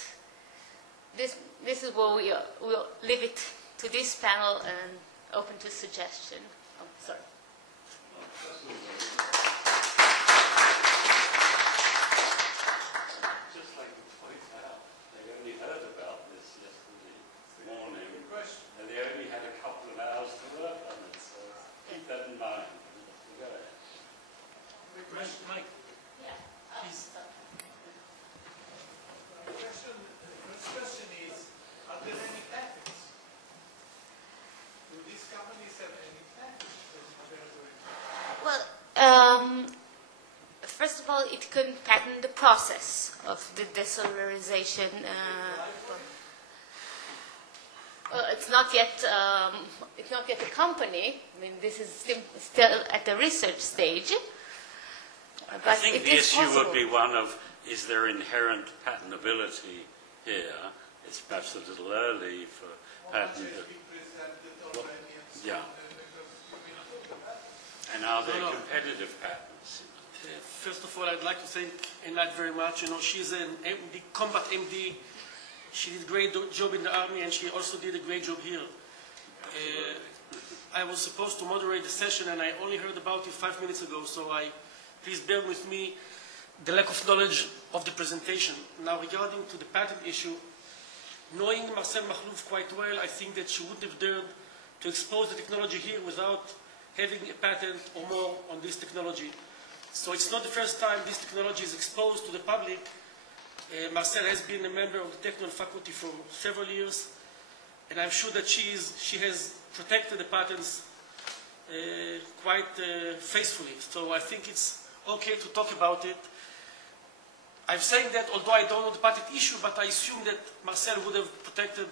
This is where we'll leave it to this panel and open to suggestion of Sorry. Just like to point out, they only heard about this yesterday morning, and they only had a couple of hours to work on it, so keep that in mind. Go ahead. Mike, Yeah. please. The first question is, are there any patents? Do these companies have any patents that they're doing? Well, first of all, it couldn't patent the process of the desolarization. It's not yet. It's not yet a company. I mean, this is still at the research stage. But I think the issue possible. would be one of, is there inherent patentability here? It's perhaps a little early for patent. Yeah. And are there competitive patents? First of all, I'd like to thank Enad very much. You know, she's an MD, combat MD. She did a great job in the army, and she also did a great job here. I was supposed to moderate the session, and I only heard about it 5 minutes ago, so please bear with me the lack of knowledge of the presentation. Now, regarding to the patent issue, knowing Marcel Makhlouf quite well, I think that she wouldn't have dared to expose the technology here without having a patent or more on this technology. So it's not the first time this technology is exposed to the public. Marcel has been a member of the Technion faculty for several years, and I'm sure that she has protected the patents quite faithfully. So I think it's okay to talk about it. I'm saying that although I don't know the patent issue, but I assume that Marcel would have protected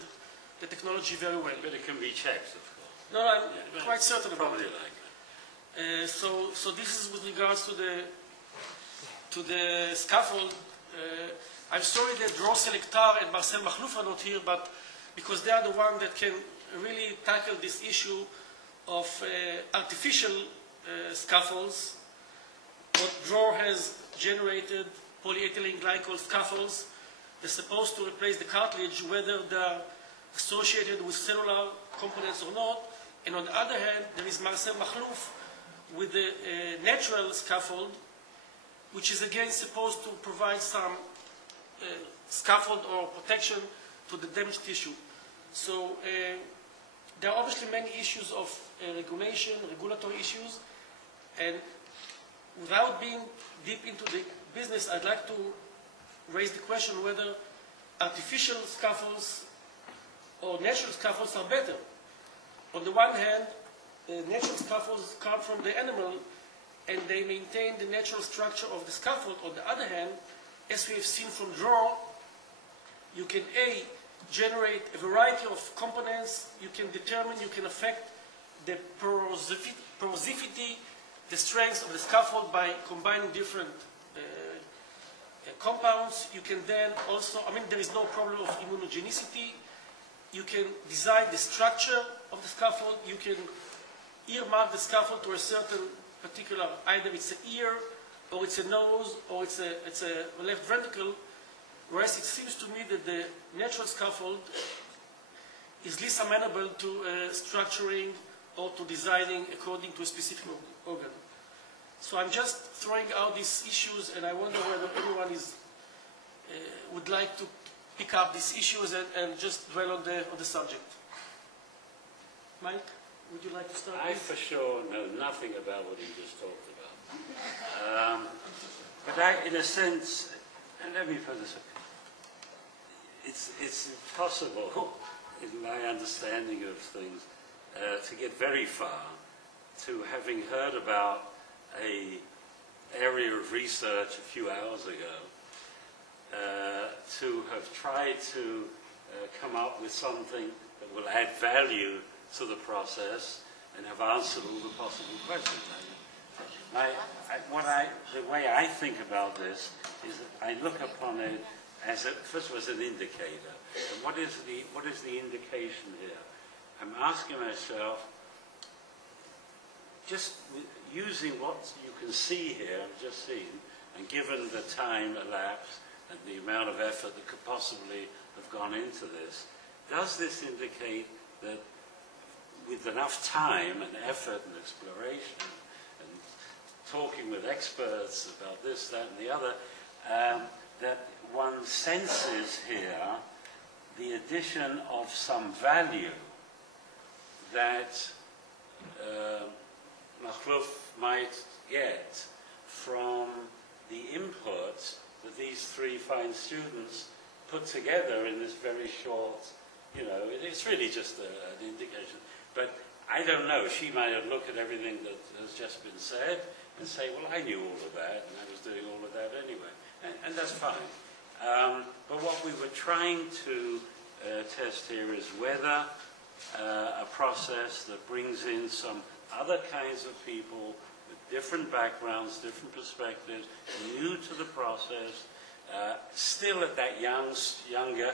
the technology very well. But it can be checked, of course. No, I'm quite certain about Probably it. like that. So this is with regards to the scaffold. I'm sorry that Dror Selectar and Marcel Makhlouf are not here, but because they are the ones that can really tackle this issue of artificial scaffolds. What Dror has generated, polyethylene glycol scaffolds, they're supposed to replace the cartilage, whether they're associated with cellular components or not. And on the other hand, there is Marcel Makhlouf with the natural scaffold, which is again supposed to provide some scaffold or protection to the damaged tissue. So there are obviously many issues of regulatory issues, and without being deep into the business, I'd like to raise the question whether artificial scaffolds or natural scaffolds are better. On the one hand, natural scaffolds come from the animal and they maintain the natural structure of the scaffold. On the other hand, as we have seen from Dror, you can generate a variety of components. You can determine, you can affect the porosity, the strength of the scaffold by combining different compounds. You can then also, there is no problem of immunogenicity. You can design the structure of the scaffold. You can earmark the scaffold to a certain particular, either it's an ear, or it's a nose, or it's a left ventricle, whereas it seems to me that the natural scaffold is least amenable to structuring or to designing according to a specific organ. So I'm just throwing out these issues, and I wonder whether anyone would like to pick up these issues and just dwell on the subject. Mike, would you like to start? I for sure know nothing about what he just talked about. But in a sense, and let me put this, it's impossible, in my understanding of things, to get very far to having heard about an area of research a few hours ago, to have tried to come up with something that will add value to the process and have answered all the possible questions. The way I think about this is that I look upon it as first of all, as an indicator. And what is the indication here? I'm asking myself, just using what you can see here, just seen, and given the time elapsed and the amount of effort that could possibly have gone into this, does this indicate that with enough time and effort and exploration and talking with experts about this, that, and the other, that one senses here the addition of some value that Machluf might get from the input that these three fine students put together in this very short, it's really just an indication. But I don't know, she might have looked at everything that has just been said and say, well, I knew all of that, and I was doing all of that anyway. And that's fine. But what we were trying to test here is whether a process that brings in some other kinds of people with different backgrounds, different perspectives, new to the process, still at that younger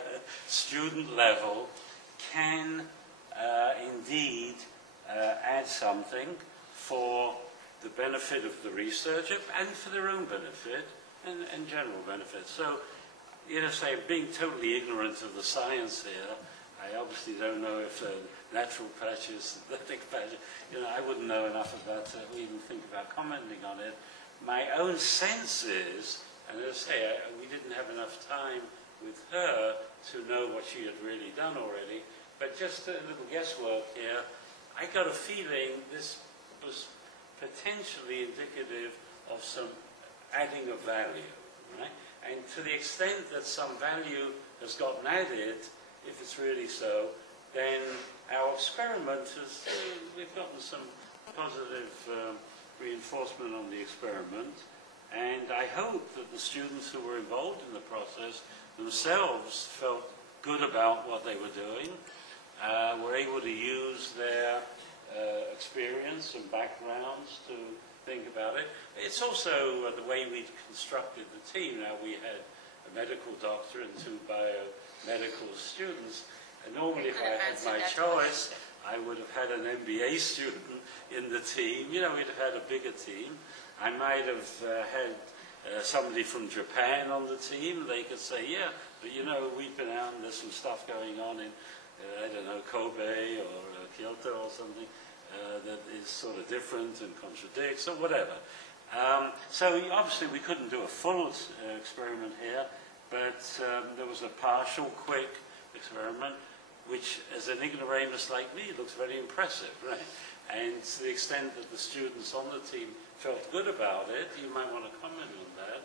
student level, can indeed add something for the benefit of the researcher and for their own benefit and general benefit. So, say, being totally ignorant of the science here, I obviously don't know if natural patches, synthetic patches, I wouldn't know enough about to even think about commenting on it. My own sense is, and as I say, we didn't have enough time with her to know what she had really done already, but just a little guesswork here, I got a feeling this was potentially indicative of some adding of value, right? And to the extent that some value has gotten added, if it's really so, then our experiment has, we've gotten some positive reinforcement on the experiment, and I hope that the students who were involved in the process themselves felt good about what they were doing, were able to use their experience and backgrounds to think about it. It's also the way we constructed the team. Now, we had a medical doctor and two biomedical students, and normally if I had my choice, I would have had an MBA student in the team. We'd have had a bigger team. I might have had somebody from Japan on the team. They could say, yeah, but we've been out and there's some stuff going on in, I don't know, Kobe or Kyoto or something that is sort of different and contradicts or whatever. So obviously we couldn't do a full experiment here, but there was a partial, quick experiment, which as an ignoramus like me looks very impressive, right? And to the extent that the students on the team felt good about it, you might want to comment on that.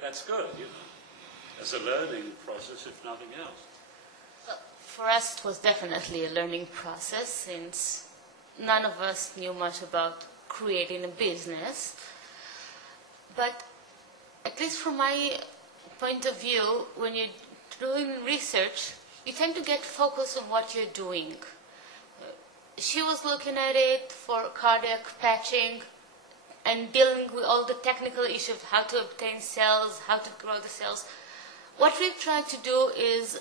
That's good, as a learning process, if nothing else. Well, for us, it was definitely a learning process, since none of us knew much about creating a business. But at least from my point of view, when you're doing research, you tend to get focused on what you're doing. She was looking at it for cardiac patching and dealing with all the technical issues of how to obtain cells, how to grow the cells. What we've tried to do is,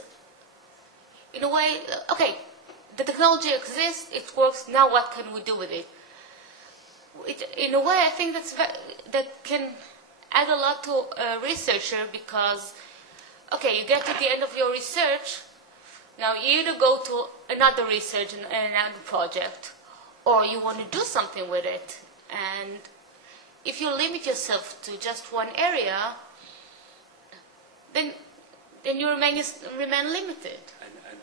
in a way, okay, the technology exists, it works, now what can we do with it? In a way, I think that can add a lot to a researcher, because, okay, you get to the end of your research, now you either go to another research and another project, or you want to do something with it. And if you limit yourself to just one area, then you remain limited. And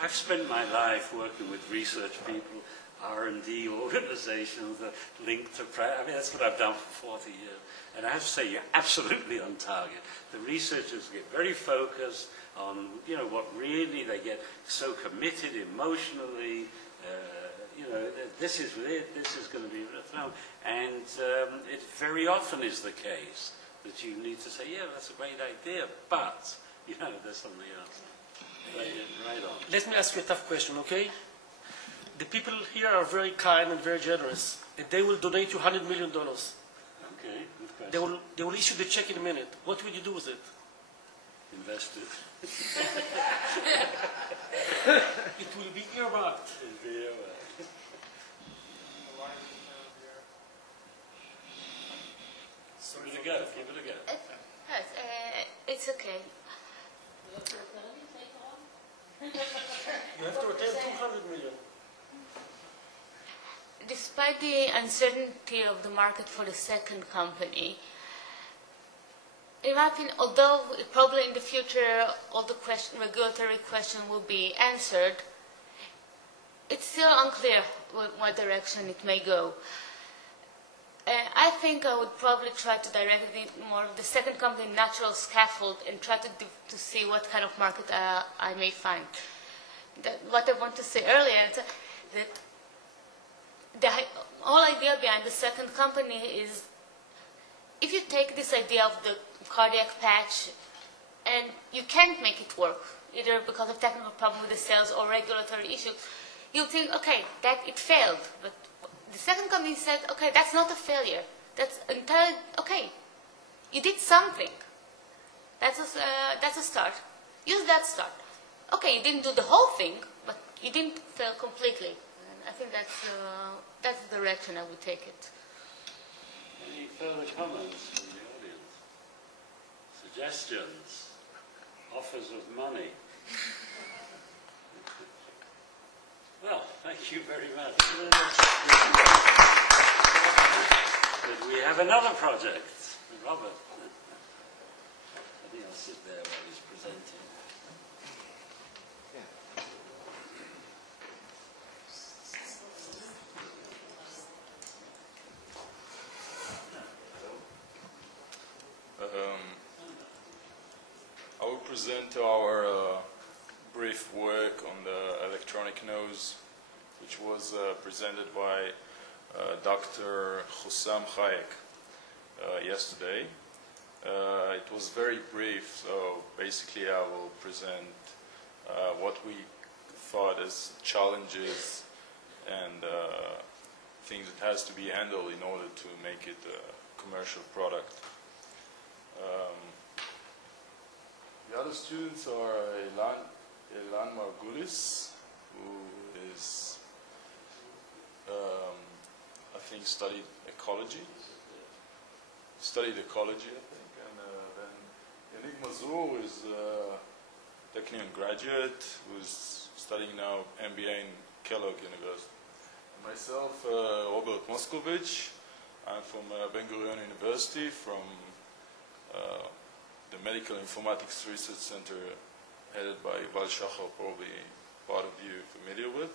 I've spent my life working with research people, R&D organizations that link to practice. I mean, that's what I've done for 40 years. And I have to say, you're absolutely on target. The researchers get very focused on, what really they get so committed emotionally. This is it. This is going to be it. And it very often is the case that you need to say, yeah, that's a great idea, but there's something else. Right on. Let me ask you a tough question, okay? The people here are very kind and very generous, and they will donate you $100 million. Okay, good question. They will issue the check in a minute. What will you do with it? Invest it. It will be earmarked. Give it a go. Give it a go. It's okay. You have to attend 2 despite the uncertainty of the market for the second company, in my opinion, although probably in the future all the regulatory questions will be answered, it's still unclear what direction it may go. I think I would probably try to direct it more of the second company natural scaffold and try to see what kind of market I may find. What I want to say earlier is that the whole idea behind the second company is if you take this idea of the cardiac patch and you can't make it work, either because of technical problem with the cells or regulatory issue, you think, okay, that it failed. But the second company said, okay, that's not a failure. That's entirely, okay, you did something. That's a start. Use that start. Okay, you didn't do the whole thing, but you didn't fail completely. And I think that's the direction I would take it. Any further comments from the audience? Suggestions? Offers of money? Well, thank you very much. But we have another project, Robert. I think I'll sit there while he's presenting. I will present our brief work on the electronic nose, which was presented by Dr. Hussam Hayek yesterday. It was very brief, so basically I will present what we thought as challenges and things that has to be handled in order to make it a commercial product. The other students are Elan Margulis, who is, I think, studied ecology. I think, and then Yannick Mazur is a Technion graduate who's studying now MBA in Kellogg University. And myself, Robert Moskovich, I'm from Ben-Gurion University, from the Medical Informatics Research Center headed by Yuval Shachar, probably part of you familiar with.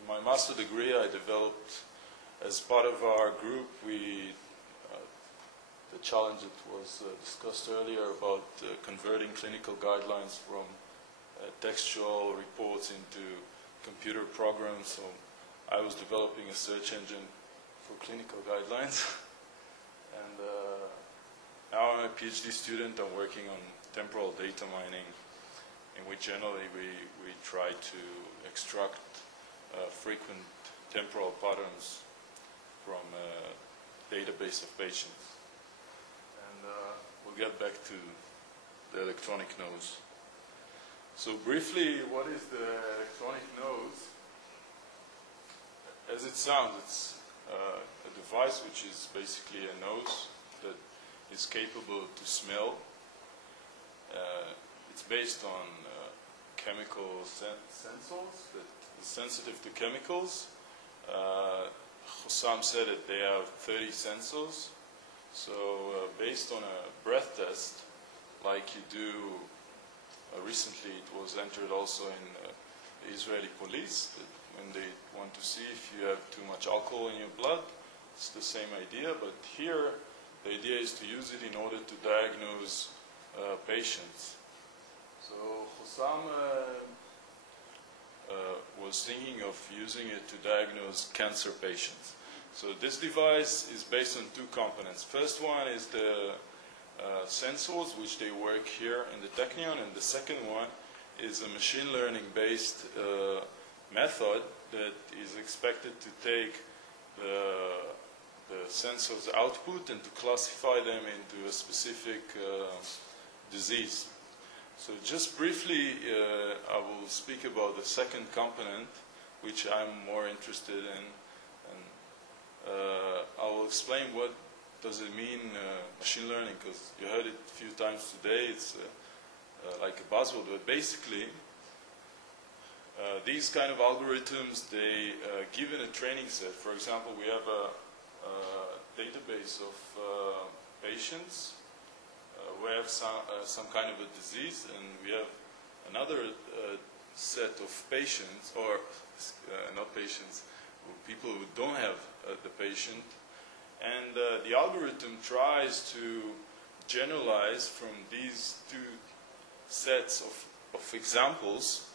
In my master degree, I developed, as part of our group, the challenge that was discussed earlier about converting clinical guidelines from textual reports into computer programs. So I was developing a search engine for clinical guidelines. And now I'm a PhD student. I'm working on temporal data mining, in which generally we try to extract frequent temporal patterns from a database of patients. And we'll get back to the electronic nose. So briefly, what is the electronic nose? As it sounds, it's a device which is basically a nose that is capable to smell. It's based on chemical sensors that is sensitive to chemicals. Hussam said that they have 30 sensors. So based on a breath test, like you do, recently it was entered also in the Israeli police, that when they want to see if you have too much alcohol in your blood, it's the same idea, but here the idea is to use it in order to diagnose patients. So Hussam was thinking of using it to diagnose cancer patients. So this device is based on two components. First one is the sensors, which they work here in the Technion, and the second one is a machine learning based method that is expected to take the sensors output and to classify them into a specific disease. So just briefly, I will speak about the second component, which I'm more interested in, and I will explain what does it mean, machine learning, because you heard it a few times today. It's like a buzzword, but basically, these kind of algorithms, they given a training set. For example, we have a database of patients who have some kind of a disease, and we have another set of patients, or not patients, people who don't have the patient, and the algorithm tries to generalize from these two sets of examples,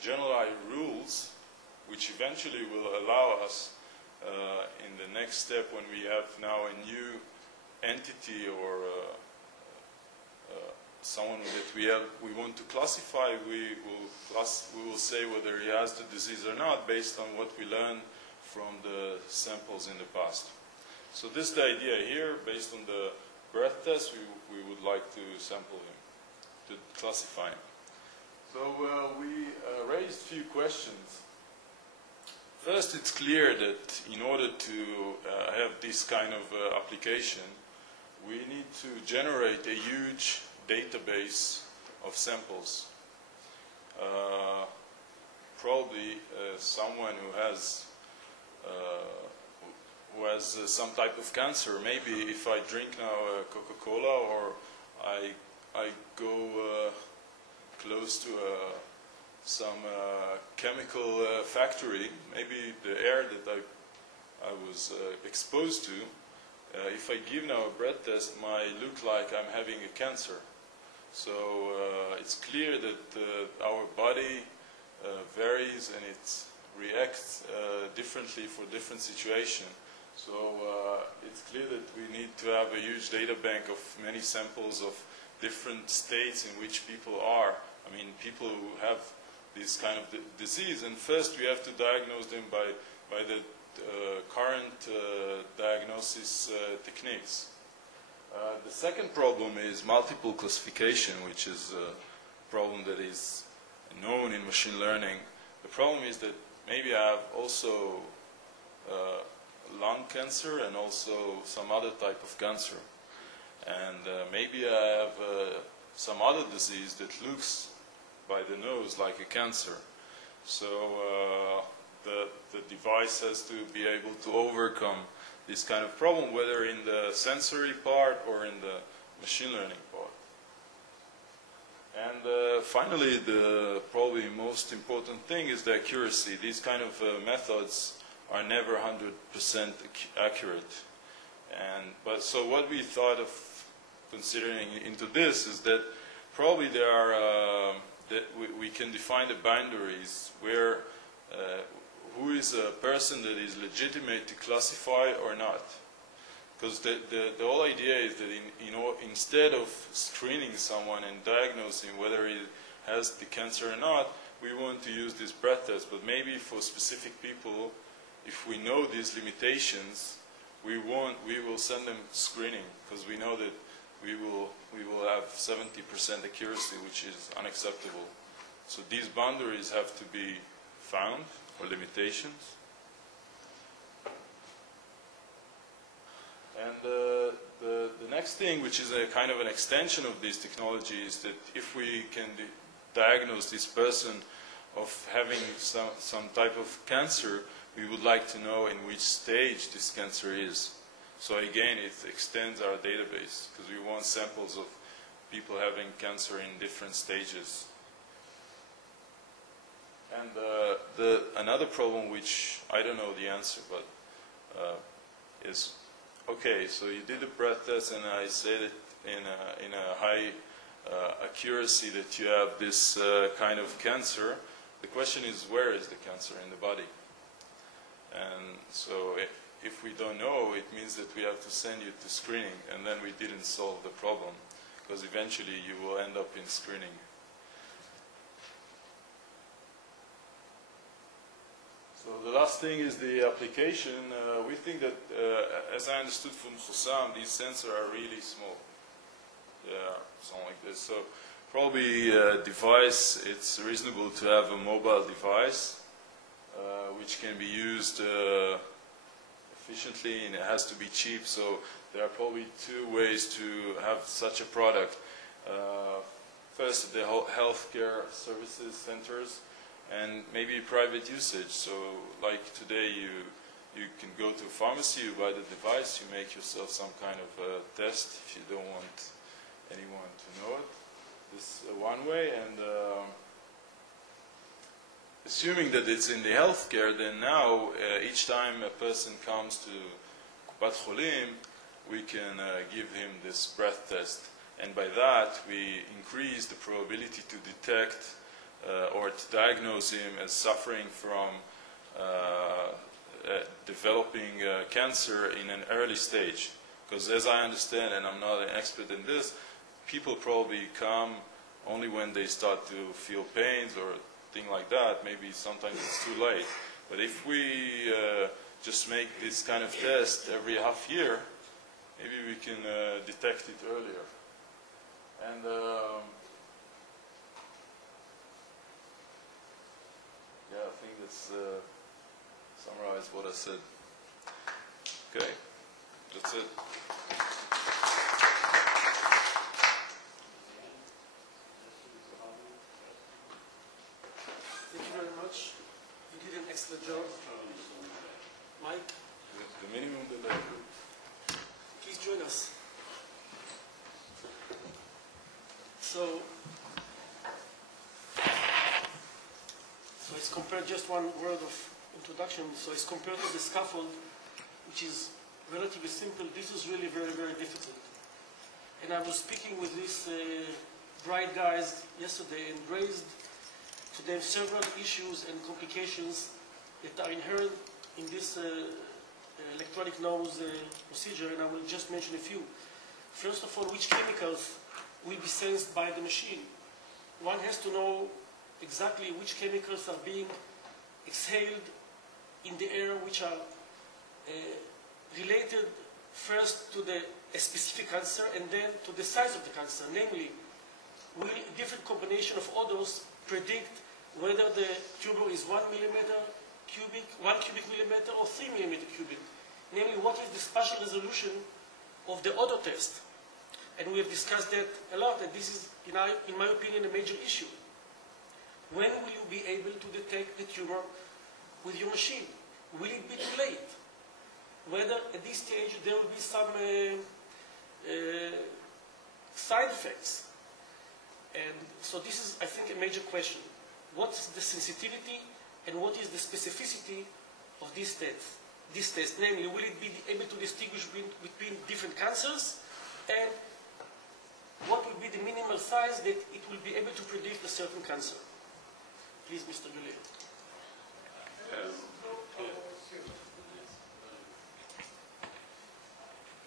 generalize rules, which eventually will allow us in the next step, when we have now a new entity or someone that we want to classify, we will say whether he has the disease or not based on what we learned from the samples in the past. So this is the idea here. Based on the breath test, we would like to sample him, to classify him. So we raised a few questions. First, it's clear that in order to have this kind of application, we need to generate a huge database of samples. Probably someone who has some type of cancer. Maybe if I drink now Coca-Cola, or I go close to some chemical factory, maybe the air that I was exposed to, if I give now a breath test, it might look like I'm having a cancer. So it's clear that our body varies and it reacts differently for different situations. So it's clear that we need to have a huge data bank of many samples of different states in which people are. I mean, people who have this kind of disease. And first we have to diagnose them by the current diagnosis techniques. The second problem is multiple classification, which is a problem that is known in machine learning. The problem is that maybe I have also lung cancer and also some other type of cancer. And maybe I have some other disease that looks by the nose like a cancer. So the device has to be able to overcome this kind of problem, whether in the sensory part or in the machine learning part. And finally, the probably most important thing is the accuracy. These kind of methods are never 100% accurate. But so what we thought of considering into this is that probably there are that we can define the boundaries where who is a person that is legitimate to classify or not. Because the whole idea is that instead of screening someone and diagnosing whether he has the cancer or not, we want to use this breath test. But maybe for specific people, if we know these limitations, we will send them screening, because we know that we will have 70% accuracy, which is unacceptable. So these boundaries have to be found, or limitations. And the next thing, which is a kind of an extension of this technology, is that if we can diagnose this person of having some type of cancer, we would like to know in which stage this cancer is. So again, it extends our database, because we want samples of people having cancer in different stages. And another problem, which I don't know the answer, but is, okay, so you did a breath test, and I said it in a high accuracy that you have this kind of cancer. The question is, where is the cancer in the body? And so if we don't know, it means that we have to send you to screening, and then we didn't solve the problem, because eventually you will end up in screening. So the last thing is the application. We think that, as I understood from Hussam, these sensors are really small. They are something like this. So probably a device, it's reasonable to have a mobile device which can be used efficiently, and it has to be cheap. So there are probably two ways to have such a product. First, the healthcare services centers and maybe private usage. So like today you can go to a pharmacy, you buy the device, you make yourself some kind of test if you don't want anyone to know it. This is one way, and assuming that it's in the healthcare, then now each time a person comes to Kupat Cholim, we can give him this breath test, and by that we increase the probability to detect or to diagnose him as suffering from developing cancer in an early stage. Because as I understand, and I'm not an expert in this, people probably come only when they start to feel pains or thing like that. Maybe sometimes it's too late. But if we just make this kind of test every half year, maybe we can detect it earlier. And yeah, I think that's summarize what I said. Okay, that's it. Thank you very much. You did an excellent job. Mike? The minimum delay. Please join us. So it's compared, just one word of introduction. So it's compared to the scaffold, which is relatively simple. This is really very, very difficult. And I was speaking with these bright guys yesterday and raised to them several issues and complications that are inherent in this electronic nose procedure, and I will just mention a few. First of all, which chemicals will be sensed by the machine? One has to know exactly which chemicals are being exhaled in the air, which are related first to a specific cancer and then to the size of the cancer. Namely, will different combination of odors predict whether the tumor is 1 millimeter cubic, 1 cubic millimeter, or 3 millimeter cubic? Namely, what is the spatial resolution of the odor test? And we have discussed that a lot, and this is, in my opinion, a major issue. When will you be able to detect the tumor with your machine? Will it be too late? Whether at this stage there will be some side effects. And so this is, I think, a major question. What is the sensitivity and what is the specificity of this test? Namely, will it be able to distinguish between different cancers, and what will be the minimal size that it will be able to predict a certain cancer? Please, Mr. Galil.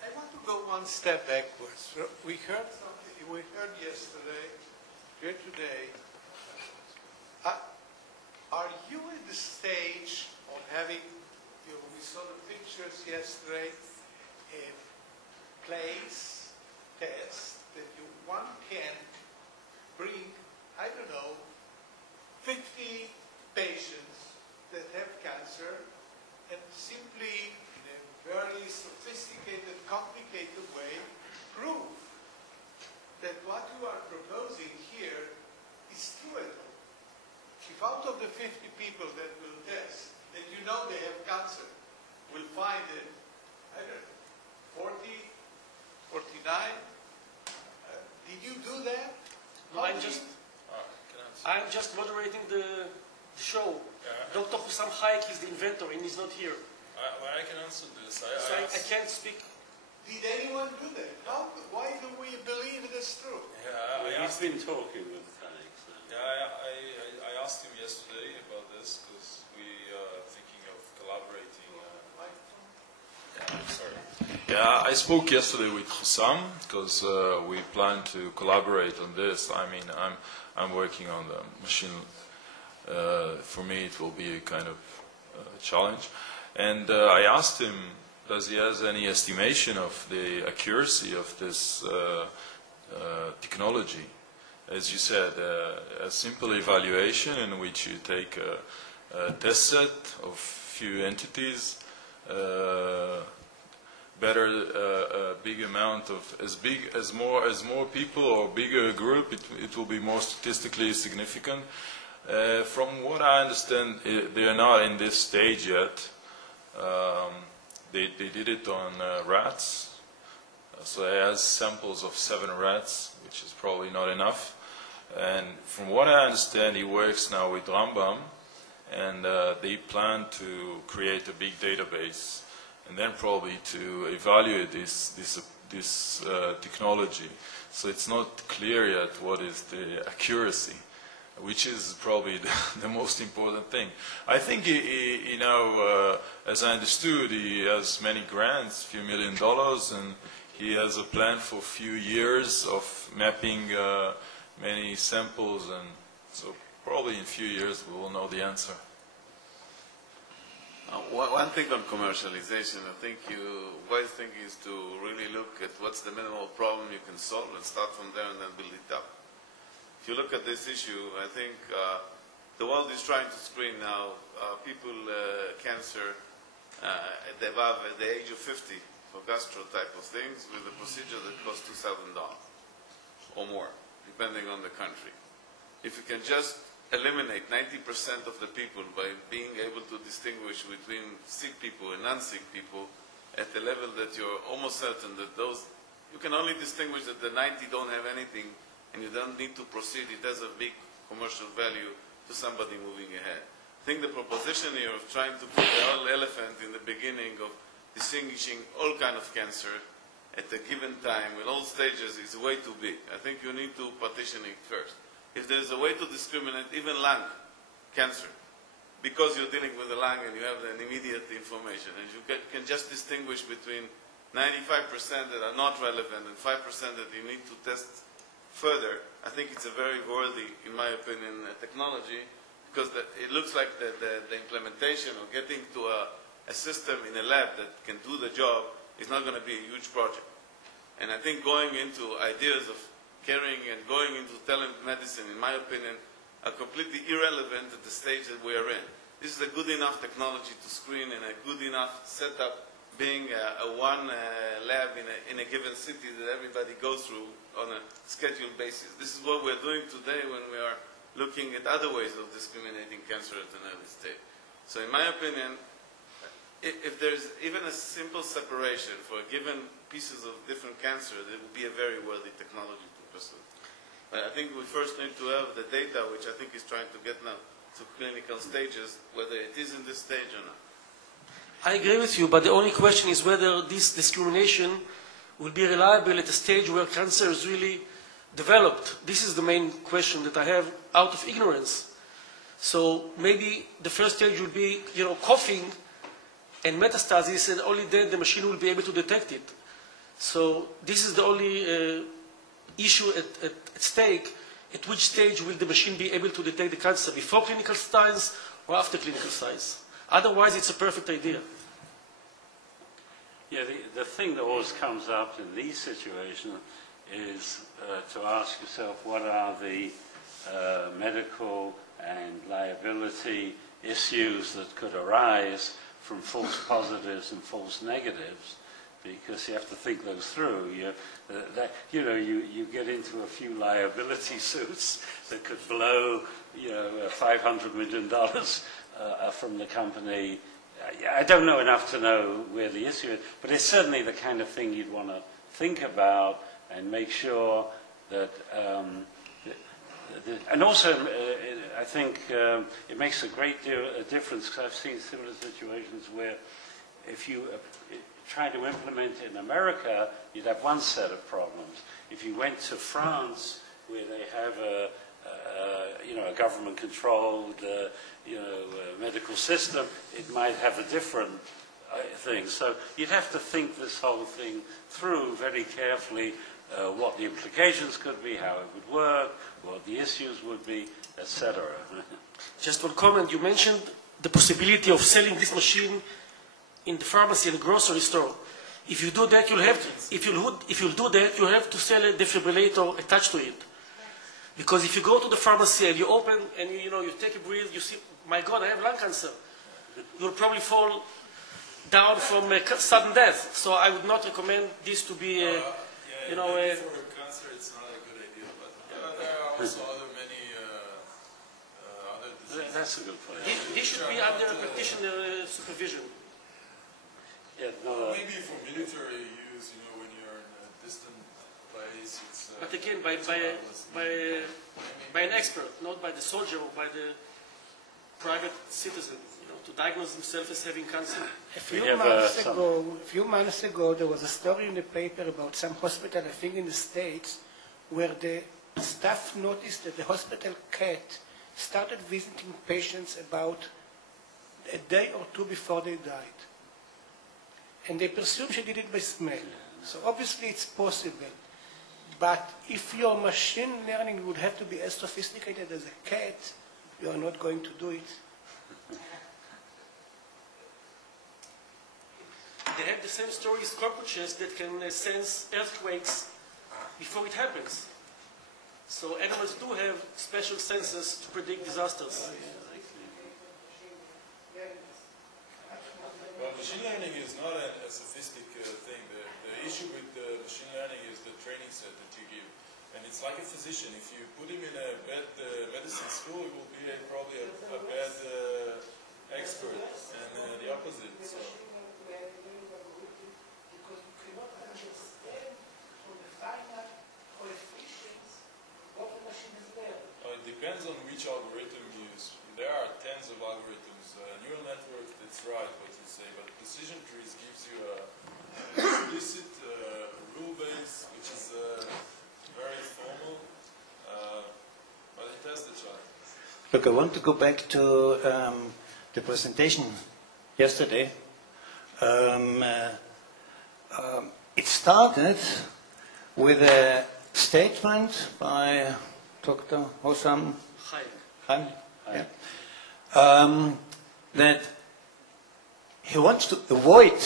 I want to go one step backwards. We heard something. We heard yesterday, here today. Are you at the stage of having, we saw the pictures yesterday, a place test that one can bring, I don't know, 50 patients that have cancer and simply, in a very sophisticated, complicated way, prove that what you are proposing here is true at all? If out of the 50 people that will test, that you know they have cancer, will find it, I don't know, 40, 49, did you do that? No, I'm just moderating the show. Dr. Hussam Hayek is the inventor and he's not here. Well, I can answer this. I can't speak. Did anyone do that? Why do we believe it is true? Yeah, he's been talking with Hayek. So. Yeah, I asked him yesterday about this because we are thinking of collaborating. Yeah, I spoke yesterday with Hussam because we plan to collaborate on this. I mean, I'm working on the machine. For me, it will be a kind of challenge. And I asked him, does he has any estimation of the accuracy of this technology? As you said, a simple evaluation in which you take a test set of few entities, better a big amount of as more people or bigger group, it will be more statistically significant. From what I understand, they are not in this stage yet. They did it on rats. So it has samples of 7 rats, which is probably not enough. And from what I understand, he works now with Rambam, and they plan to create a big database, and then probably to evaluate this technology. So it's not clear yet what is the accuracy, which is probably the most important thing. I think, as I understood, he has many grants, a few $1 million, and he has a plan for a few years of mapping many samples, and so probably in a few years we will know the answer. One thing on commercialization, I think wise thing is to really look at what's the minimal problem you can solve and start from there and then build it up. If you look at this issue, I think the world is trying to screen now people cancer at the age of 50 for gastro type of things with a procedure that costs $2,000 or more, depending on the country. If you can just eliminate 90% of the people by being able to distinguish between sick people and non-sick people at the level that you're almost certain that those, you can only distinguish that the 90 don't have anything and you don't need to proceed, it has a big commercial value to somebody moving ahead. I think the proposition here of trying to put the whole elephant in the beginning of distinguishing all kind of cancer at a given time in all stages is way too big. I think you need to partition it first. If there is a way to discriminate even lung cancer, because you're dealing with the lung and you have an immediate information, and you can just distinguish between 95% that are not relevant and 5% that you need to test further, I think it's a very worthy, in my opinion, technology, because it looks like the implementation or getting to a system in a lab that can do the job is not going to be a huge project. And I think going into ideas of caring and going into telemedicine, in my opinion, are completely irrelevant at the stage that we are in. This is a good enough technology to screen and a good enough setup, being a one lab in a given city that everybody goes through on a scheduled basis. This is what we're doing today when we are looking at other ways of discriminating cancer at an early stage. So in my opinion, if there's even a simple separation for given pieces of different cancer, it would be a very worthy technology to pursue. But I think we first need to have the data, which I think is trying to get now to clinical stages, whether it is in this stage or not. I agree with you, but the only question is whether this discrimination will be reliable at a stage where cancer is really developed. This is the main question that I have out of ignorance. So maybe the first stage will be, coughing and metastasis, and only then the machine will be able to detect it. So this is the only issue at stake. At which stage will the machine be able to detect the cancer, before clinical signs or after clinical signs? Otherwise, it's a perfect idea. Yeah, the thing that always comes up in these situations is to ask yourself, what are the medical and liability issues that could arise from false positives and false negatives, because you have to think those through. You get into a few liability suits that could blow, $500 million from the company. I don't know enough to know where the issue is, but it's certainly the kind of thing you'd want to think about and make sure that. And also, I think it makes a great difference, because I've seen similar situations where if you try to implement it in America, you'd have one set of problems. If you went to France, where they have a government-controlled medical system, it might have a different thing. So you'd have to think this whole thing through very carefully, what the implications could be, how it would work, what the issues would be, etc. Just one comment. You mentioned the possibility of selling this machine in the pharmacy and the grocery store. If you do that, you'll have to sell a defibrillator attached to it. Because if you go to the pharmacy and you open and you take a breath, you see, my God, I have lung cancer. You'll probably fall down from a sudden death. So I would not recommend this to be for cancer, it's not a good idea. But there are also many That's a good point. This should be under practitioner supervision. Yeah, no, Maybe for military use, you know, when you're in a distant place, it's... But again, by an expert, not by the soldier or by the private citizen, you know, to diagnose himself as having cancer. A few months ago, there was a story in the paper about some hospital, I think in the States, where the staff noticed that the hospital cat started visiting patients about a day or two before they died. And they presumed she did it by smell. So obviously it's possible. But if your machine learning would have to be as sophisticated as a cat, you are not going to do it. They have the same story as cockroaches that can sense earthquakes before it happens. So animals do have special senses to predict disasters. Well, machine learning is not a sophisticated thing. The issue with machine learning is the training set that you give. And it's like a physician. If you put him in a bad medicine school, he will be probably a bad expert, and the opposite. So. Because you cannot understand from the final coefficients what the machine is there. It depends on which algorithm you use. There are tens of algorithms. Neural networks, that's right what you say, but precision trees gives you a explicit rule base, which is very formal, but it has the chart. Look, I want to go back to the presentation yesterday. It started with a statement by Dr. Hossam Khan, that he wants to avoid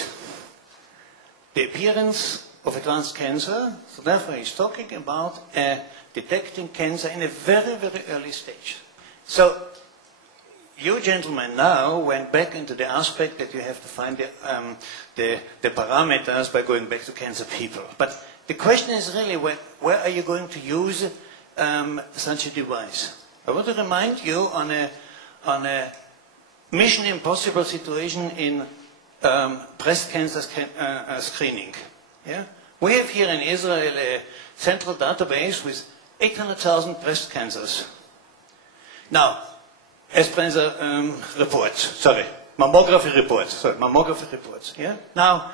the appearance of advanced cancer, so therefore he's talking about detecting cancer in a very, very early stage. So you gentlemen now went back into the aspect that you have to find the parameters by going back to cancer people. But the question is really, where are you going to use such a device? I want to remind you on a Mission Impossible situation in breast cancer screening. Yeah? We have here in Israel a central database with 800,000 breast cancers. Now, mammography reports. Yeah? Now,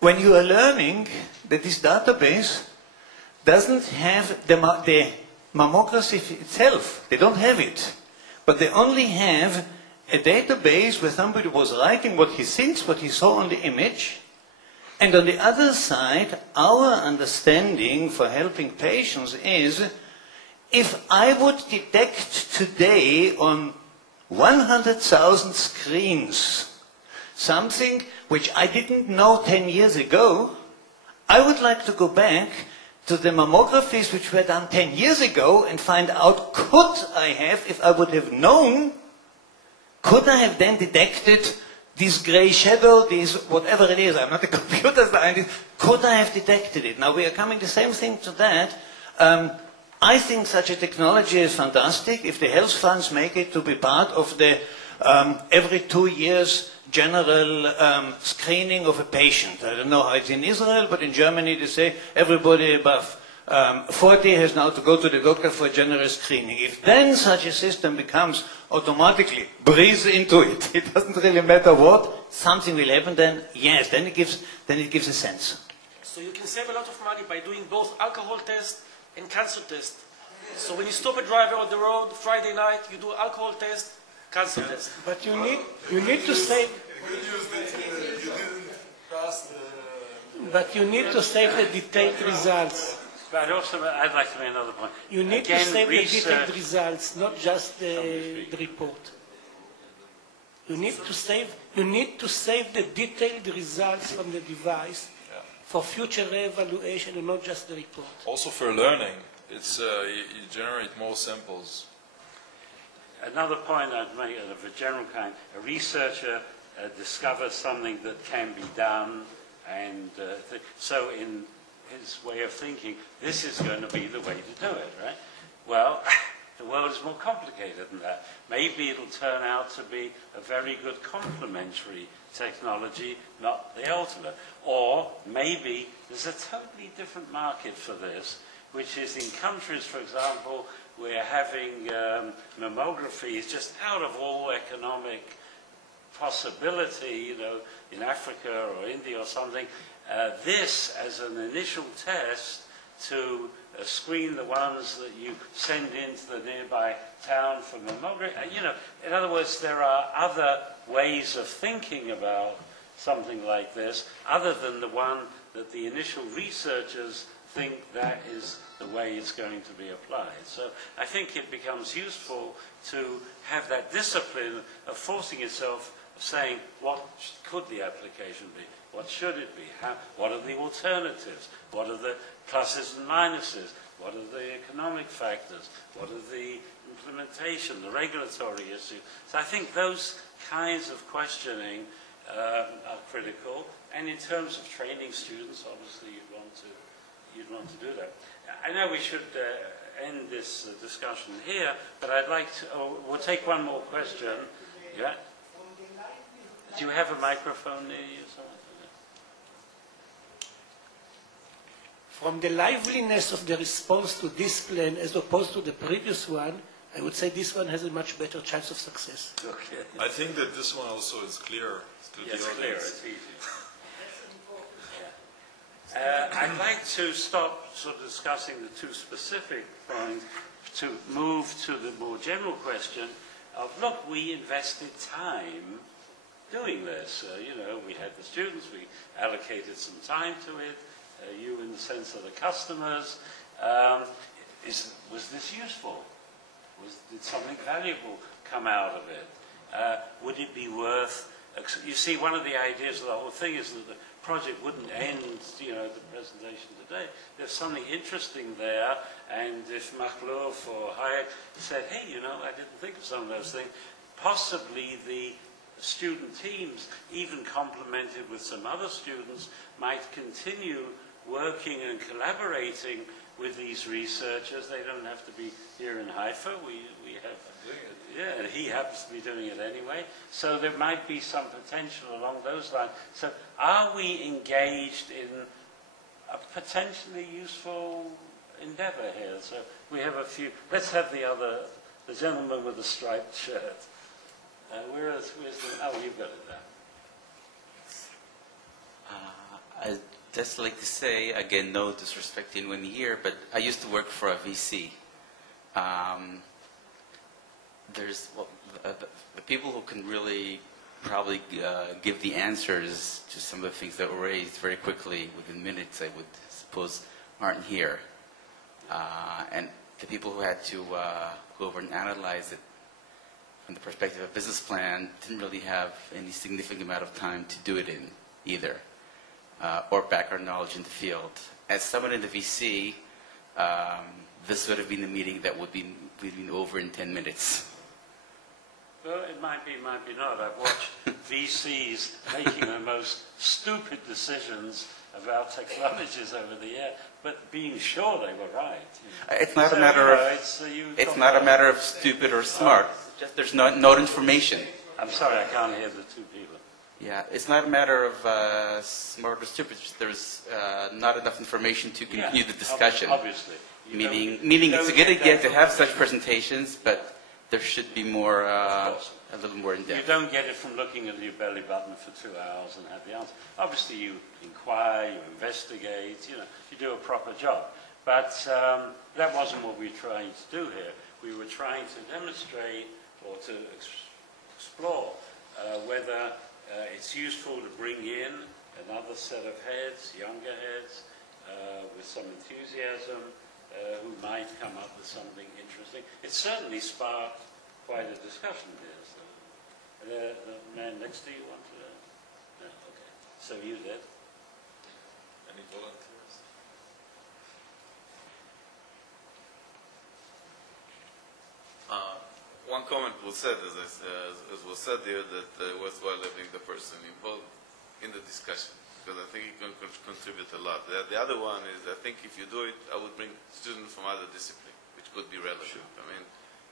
when you are learning that this database doesn't have the mammography itself, they don't have it, but they only have a database where somebody was writing what he thinks, what he saw on the image, and on the other side, our understanding for helping patients is, if I would detect today on 100,000 screens something which I didn't know 10 years ago, I would like to go back to the mammographies which were done 10 years ago and find out, could I have, if I would have known, could I have then detected this gray shadow, this whatever it is, I'm not a computer scientist, could I have detected it? Now we are coming the same thing to that. I think such a technology is fantastic if the health funds make it to be part of the every 2 years general screening of a patient. I don't know how it's in Israel, but in Germany they say everybody above 40 has now to go to the doctor for a general screening. If then such a system becomes automatically breathe into it, it doesn't really matter what, something will happen then, yes, then it gives a sense. So you can save a lot of money by doing both alcohol test and cancer test. So when you stop a driver on the road Friday night, you do alcohol test, cancer test. But you need to save. But you need to save the detailed results. But also, I'd like to make another point. You need to save the detailed results, not just the report. You need to save the detailed results from the device for future evaluation and not just the report. Also for learning, it's you generate more samples. Another point I'd make of a general kind, a researcher discovers something that can be done, and so in his way of thinking, this is going to be the way to do it, right? Well, The world is more complicated than that. Maybe it'll turn out to be a very good complementary technology, not the ultimate. Or maybe there's a totally different market for this, which is in countries, for example, where having mammography is just out of all economic possibility, you know, in Africa or India or something. This as an initial test to screen the ones that you send into the nearby town for mammography. You know, in other words, there are other ways of thinking about something like this, other than the one that the initial researchers think that is the way it's going to be applied. So I think it becomes useful to have that discipline of forcing itself, of saying, what could the application be? What should it be? What are the alternatives? What are the pluses and minuses? What are the economic factors? What are the implementation, the regulatory issues? So I think those kinds of questioning are critical. And in terms of training students, obviously you'd want to do that. I know we should end this discussion here, but I'd like to, we'll take one more question. Yeah? Do you have a microphone near you? From the liveliness of the response to this plan as opposed to the previous one, I would say this one has a much better chance of success. Okay. I think that this one also is clear to the Yes, audience. clear, it's easy. I'd like to stop sort of discussing the two specific points to move to the more general question of, look, we invested time doing this. You know, we had the students, we allocated some time to it, you in the sense of the customers. Was this useful? Did something valuable come out of it? Would it be worth... You see, one of the ideas of the whole thing is that the project wouldn't end, you know, the presentation today. There's something interesting there, and if Machluf or Hayek said, hey, you know, I didn't think of some of those things, possibly the student teams, even complemented with some other students, might continue working and collaborating with these researchers. They don't have to be here in Haifa. We have... Yeah, and he happens to be doing it anyway. So there might be some potential along those lines. So are we engaged in a potentially useful endeavor here? So we have a few... Let's have the gentleman with the striped shirt. Where's the... Oh, you've got it there. I'd just like to say, again, no disrespect to anyone here, but I used to work for a VC. There's the people who can really probably give the answers to some of the things that were raised very quickly, within minutes, I would suppose, aren't here. And the people who had to go over and analyze it from the perspective of a business plan didn't really have any significant amount of time to do it in either, or background knowledge in the field. As someone in the VC, this would have been a meeting that would be over in 10 minutes. Well, it might be not. I've watched VCs making the most stupid decisions about technologies over the year, but being sure they were right. You know. It's not a matter of... It's not a matter of stupid or smart. Just there's no information. I'm sorry, I can't hear the two people. Yeah, it's not a matter of smart or stupid. There's not enough information to continue the discussion. Obviously. Meaning it's a good idea to have such presentations, but there should be more, a little more in depth. You don't get it from looking at your belly button for 2 hours and have the answer. Obviously, you inquire, you investigate, you know, you do a proper job. But that wasn't what we were trying to do here. We were trying to demonstrate or to explore whether it's useful to bring in another set of heads, younger heads, with some enthusiasm, who might come up with something interesting. It certainly sparked quite a discussion here. So, the man next to you wanted to... No, okay. So you did. Any volunteers? One comment was said, as was said here, that worthwhile having the person involved in the discussion, because I think it can contribute a lot. The other one is, I think if you do it, I would bring students from other disciplines, which could be relevant. Sure. I mean,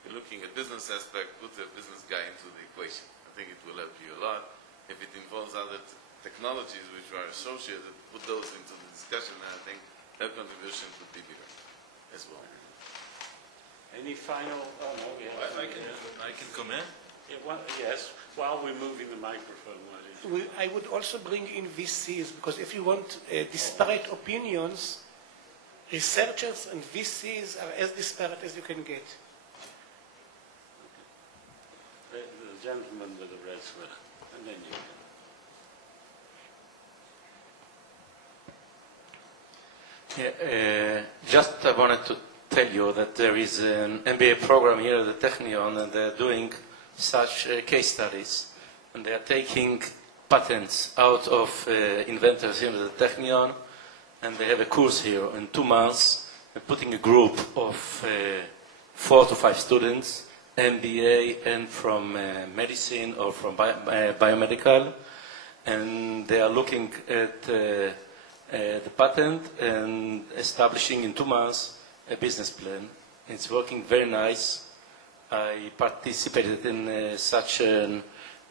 you're looking at business aspect, put a business guy into the equation. I think it will help you a lot. If it involves other technologies which are associated, put those into the discussion, and I think their contribution could be bigger as well. Any final? Oh no, yes. I can come in. Yeah, yes. While we're moving the microphone, why don't you? I would also bring in VCs, because if you want disparate opinions, researchers and VCs are as disparate as you can get. The gentleman with the red sweater, and then you. Yeah, just I wanted to tell you that there is an MBA program here at the Technion, and they're doing such case studies, and they are taking patents out of inventors here at the Technion, and they have a course here in 2 months, and putting a group of 4 to 5 students, MBA and from medicine or from biomedical, and they are looking at the patent and establishing in 2 months a business plan. It's working very nice. I participated in such an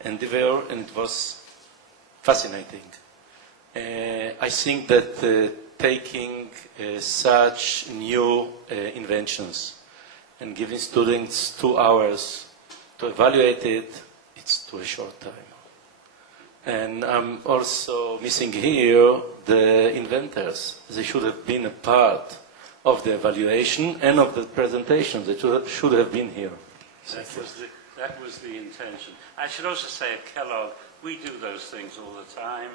endeavor, and it was fascinating. I think that taking such new inventions and giving students 2 hours to evaluate it, it's too a short time. And I'm also missing here the inventors. They should have been a part of the evaluation and of the presentation. They should have been here. That was the intention. I should also say at Kellogg, we do those things all the time.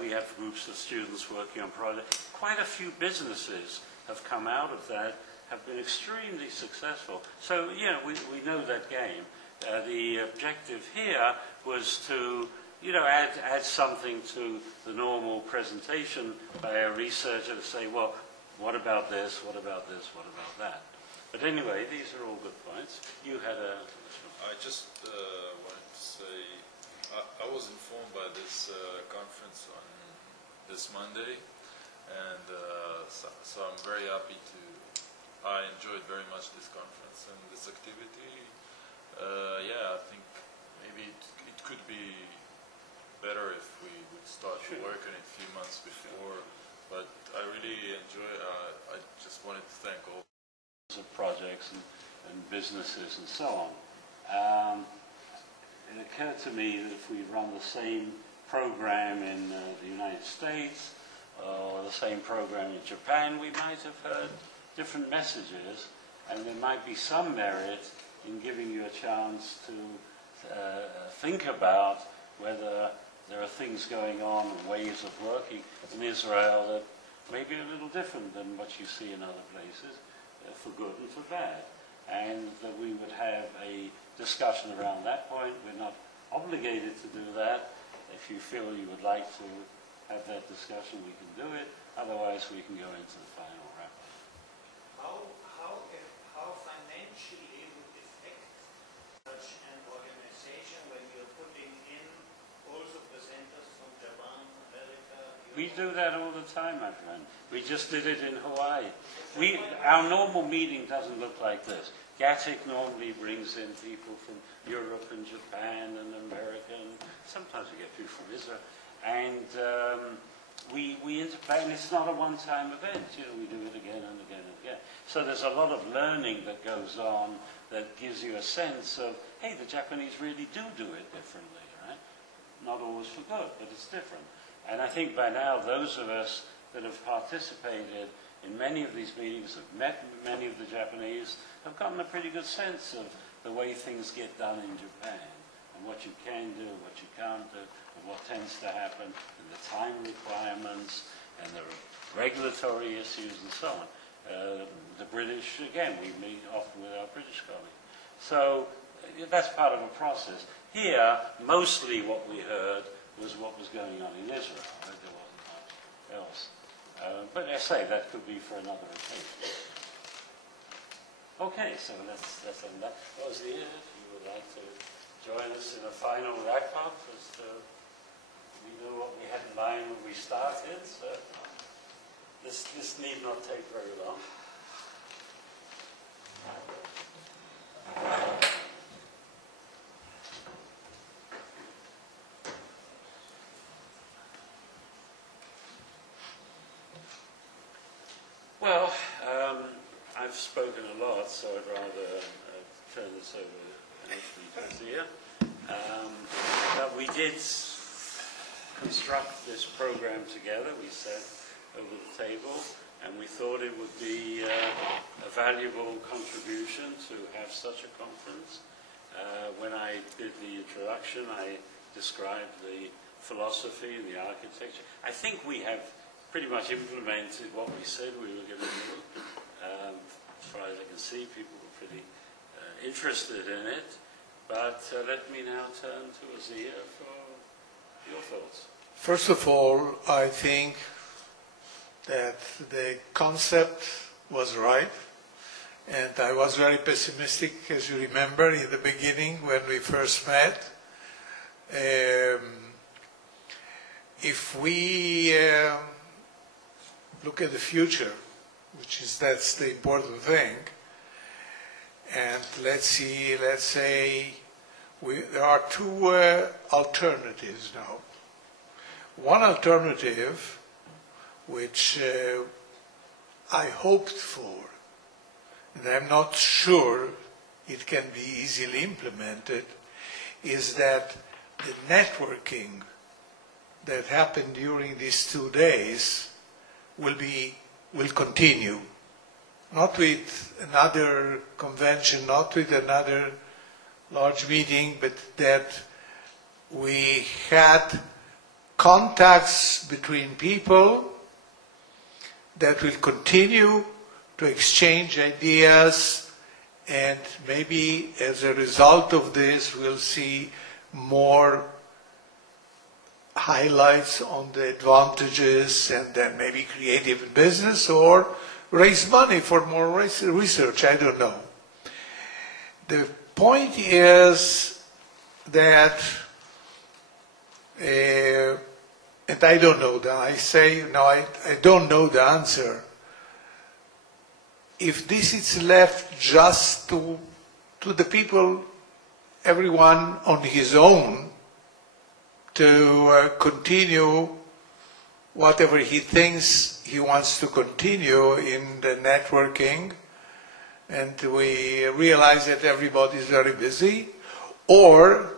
We have groups of students working on projects. Quite a few businesses have come out of that, have been extremely successful. So, yeah, we know that game. The objective here was to, add something to the normal presentation by a researcher to say, well, what about this, what about this, what about that? But anyway, these are all good points. You had a... I just wanted to say, I was informed by this conference on this Monday, and so I'm very happy I enjoyed very much this conference and this activity. Yeah, I think maybe it could be better if we would start to work on it a few months before, but I really enjoy I just wanted to thank all of projects and businesses and so on. It occurred to me that if we run the same program in the United States or the same program in Japan, we might have heard different messages, and there might be some merit in giving you a chance to think about whether there are things going on and ways of working in Israel that may be a little different than what you see in other places, for good and for bad. And that we would have a discussion around that point. We're not obligated to do that. If you feel you would like to have that discussion, we can do it. Otherwise, we can go into the final wrap-up. How financially would affect such an organization when you're putting in also presenters from Japan, America? We do that all the time, my friend. We just did it in Hawaii. Our normal meeting doesn't look like this. GATIC normally brings in people from Europe and Japan and America, and sometimes we get people from Israel. And we interplay, and it's not a one-time event. We do it again and again and again. So there's a lot of learning that goes on that gives you a sense of, hey, the Japanese really do it differently, right? Not always for good, but it's different. And I think by now, those of us that have participated in many of these meetings, have met many of the Japanese, have gotten a pretty good sense of the way things get done in Japan, and what you can do, what you can't do, and what tends to happen, and the time requirements, and the regulatory issues, and so on. The British, again, we meet often with our British colleagues. So that's part of a process. Here, mostly what we heard was what was going on in Israel. Right? There wasn't much else. But I say that could be for another occasion. Okay, so let's end that. Uzia, if you would like to join us in a final wrap-up, as we knew what we had in mind when we started, so this need not take very long. Well, I've spoken a lot, so I'd rather turn this over to Uzia. But we did construct this program together, we sat over the table, and we thought it would be a valuable contribution to have such a conference. When I did the introduction, I described the philosophy and the architecture. I think we have pretty much implemented what we said we were going to do. As far as I can see, people were pretty interested in it. But let me now turn to Uzia for your thoughts. First of all, I think that the concept was right. And I was very pessimistic, as you remember, in the beginning when we first met. If we look at the future, that's the important thing, and let's say there are two alternatives now. One alternative, which I hoped for, and I'm not sure it can be easily implemented, is that the networking that happened during these 2 days will continue. Not with another convention, not with another large meeting, but that we had contacts between people that will continue to exchange ideas, and maybe as a result of this we'll see more highlights on the advantages, and then maybe creative business, or raise money for more research, I don't know. The point is that, and I don't know that, I don't know the answer. If this is left just to the people, everyone on his own, to continue whatever he thinks he wants to continue in the networking, and we realize that everybody is very busy, or,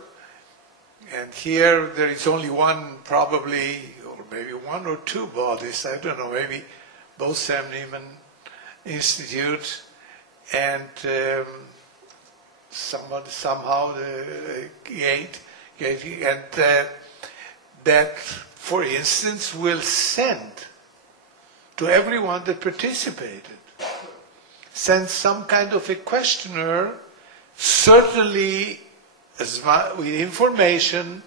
and here there is only one probably, or maybe one or two bodies, I don't know, maybe both Sam Neiman Institute and somehow the Gate, and that, for instance, will send to everyone that participated, send some kind of a questionnaire, certainly with information,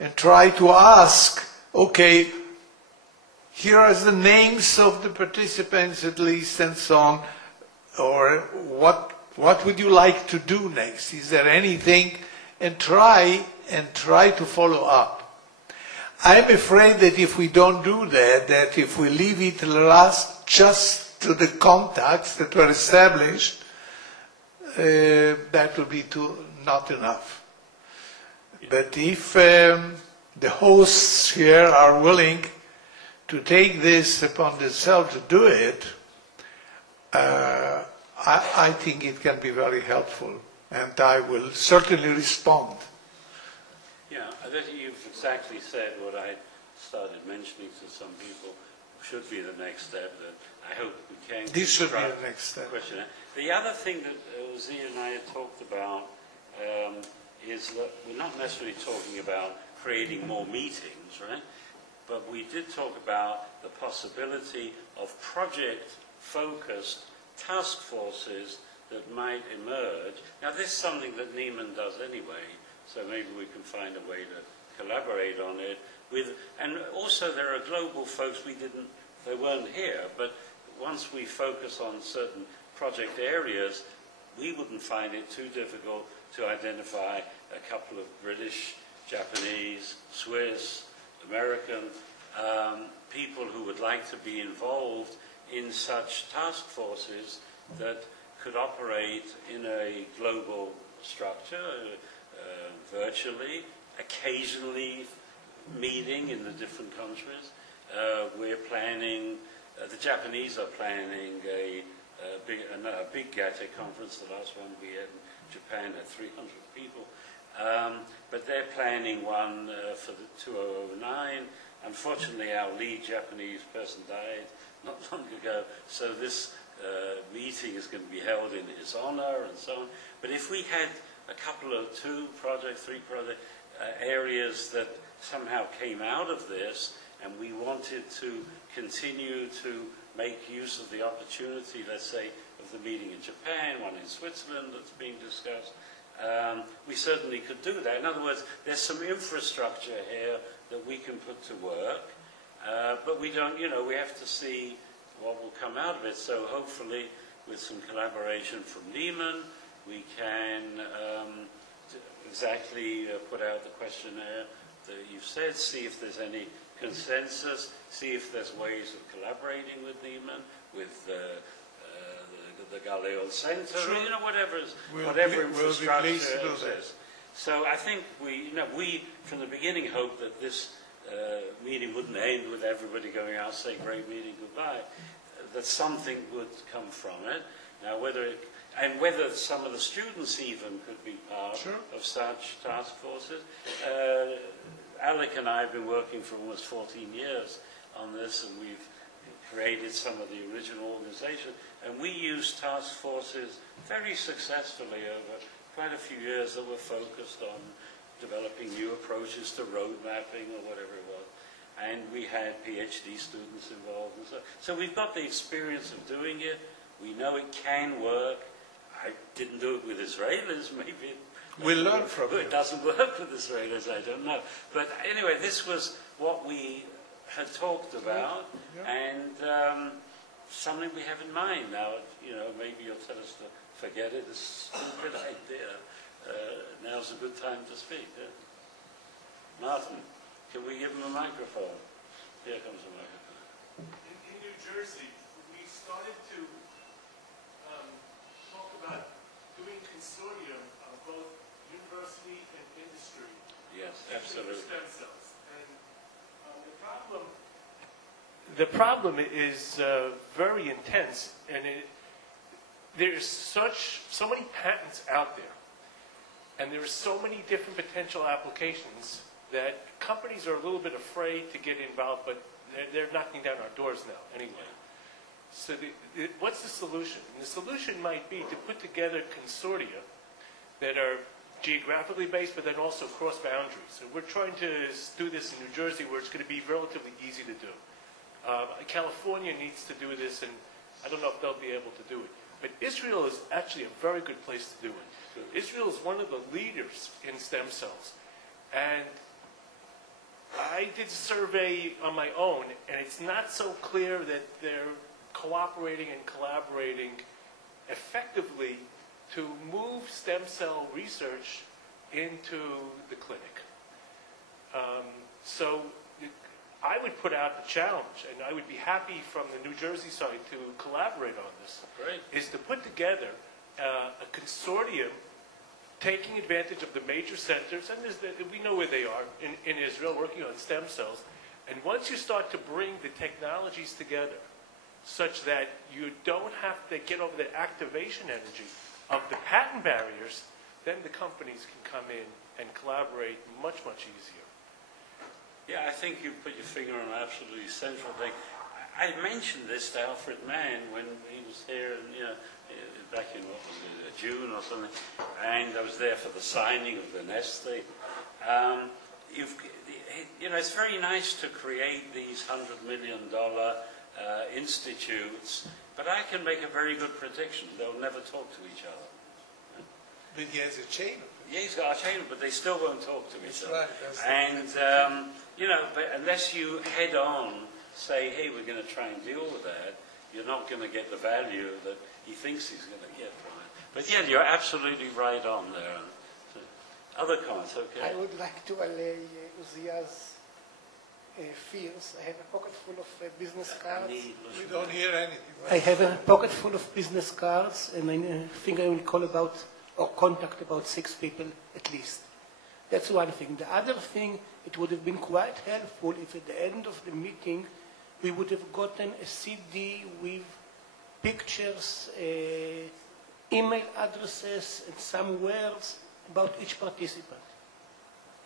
and try to ask, okay, here are the names of the participants at least, and so on, or what would you like to do next? Is there anything? And try to follow up. I'm afraid that if we don't do that, that if we leave it last just to the contacts that were established, that will be not enough. But if the hosts here are willing to take this upon themselves to do it, I think it can be very helpful, and I will certainly respond. Yeah, I think you've exactly said what I started mentioning to some people should be the next step, that I hope we can. This should be the next step. The other thing that Uzia and I had talked about is that we're not necessarily talking about creating more meetings, right? But we did talk about the possibility of project-focused task forces that might emerge. Now, this is something that Neiman does anyway, so maybe we can find a way to collaborate on it. And also there are global folks they weren't here, but once we focus on certain project areas, we wouldn't find it too difficult to identify a couple of British, Japanese, Swiss, American people who would like to be involved in such task forces that could operate in a global structure, virtually, occasionally meeting in the different countries. We're planning the Japanese are planning a big GATE conference. The last one we had in Japan had 300 people. But they're planning one for the 2009. Unfortunately, our lead Japanese person died not long ago, so this meeting is going to be held in his honor and so on. But if we had a couple of three project areas that somehow came out of this, and we wanted to continue to make use of the opportunity, let's say, of the meeting in Japan, one in Switzerland that's being discussed, we certainly could do that. In other words, there's some infrastructure here that we can put to work, but we don't, we have to see what will come out of it. So hopefully, with some collaboration from Neiman, we can exactly put out the questionnaire that you've said, see if there's any consensus, see if there's ways of collaborating with Neiman, with the Galil Center, Sure. whatever infrastructure exists. So I think we from the beginning hoped that this meeting wouldn't end with everybody going out saying great meeting, goodbye, that something would come from it. Now whether some of the students even could be part of such task forces. Alec and I have been working for almost 14 years on this, and we've created some of the original organization, and we used task forces very successfully over quite a few years that were focused on developing new approaches to road mapping or whatever it was. And we had PhD students involved and so we've got the experience of doing it. We know it can work. I didn't do it with Israelis, maybe we'll learn from it. It doesn't work with Israelis, I don't know. But anyway, this was what we had talked about, and something we have in mind now. Maybe you'll tell us to forget it. It's a stupid idea. Now's a good time to speak. Martin, can we give him a microphone? Here comes a microphone. In New Jersey, we started to talk about doing consortium of both university and industry. Yes, absolutely. Stem cells. And the problem is very intense, and there's so many patents out there, and there's so many different potential applications that companies are a little bit afraid to get involved, but they're knocking down our doors now anyway. So what's the solution? And the solution might be to put together consortia that are geographically based, but then also cross boundaries. So we're trying to do this in New Jersey, where it's going to be relatively easy to do. California needs to do this, and I don't know if they'll be able to do it. But Israel is actually a very good place to do it. Israel is one of the leaders in stem cells. And I did a survey on my own, and it's not so clear that they're cooperating and collaborating effectively to move stem cell research into the clinic. So I would put out the challenge, and I would be happy from the New Jersey side to collaborate on this, is to put together a consortium taking advantage of the major centers, and we know where they are in Israel, working on stem cells. And once you start to bring the technologies together such that you don't have to get over the activation energy of the patent barriers, then the companies can come in and collaborate much, much easier. Yeah, I think you put your finger on an absolutely central thing. I mentioned this to Alfred Mann when he was here, back in, what was it, June or something, and I was there for the signing of the Nestle. It's very nice to create these $100 million institutes, but I can make a very good prediction. They'll never talk to each other. But he has a chain. Yeah, he's got a chain, but they still won't talk to each other. Right, and, but unless you head on say, hey, we're going to try and deal with that, you're not going to get the value that he thinks he's going to get from it. But yeah, you're absolutely right on there. Other comments, okay. I would like to allay Uzia's fears. I have a pocket full of business cards. We don't hear anything. I have a pocket full of business cards, and I think I will call about or contact about 6 people at least. That's one thing. The other thing, it would have been quite helpful if at the end of the meeting we would have gotten a CD with pictures, email addresses, and some words about each participant.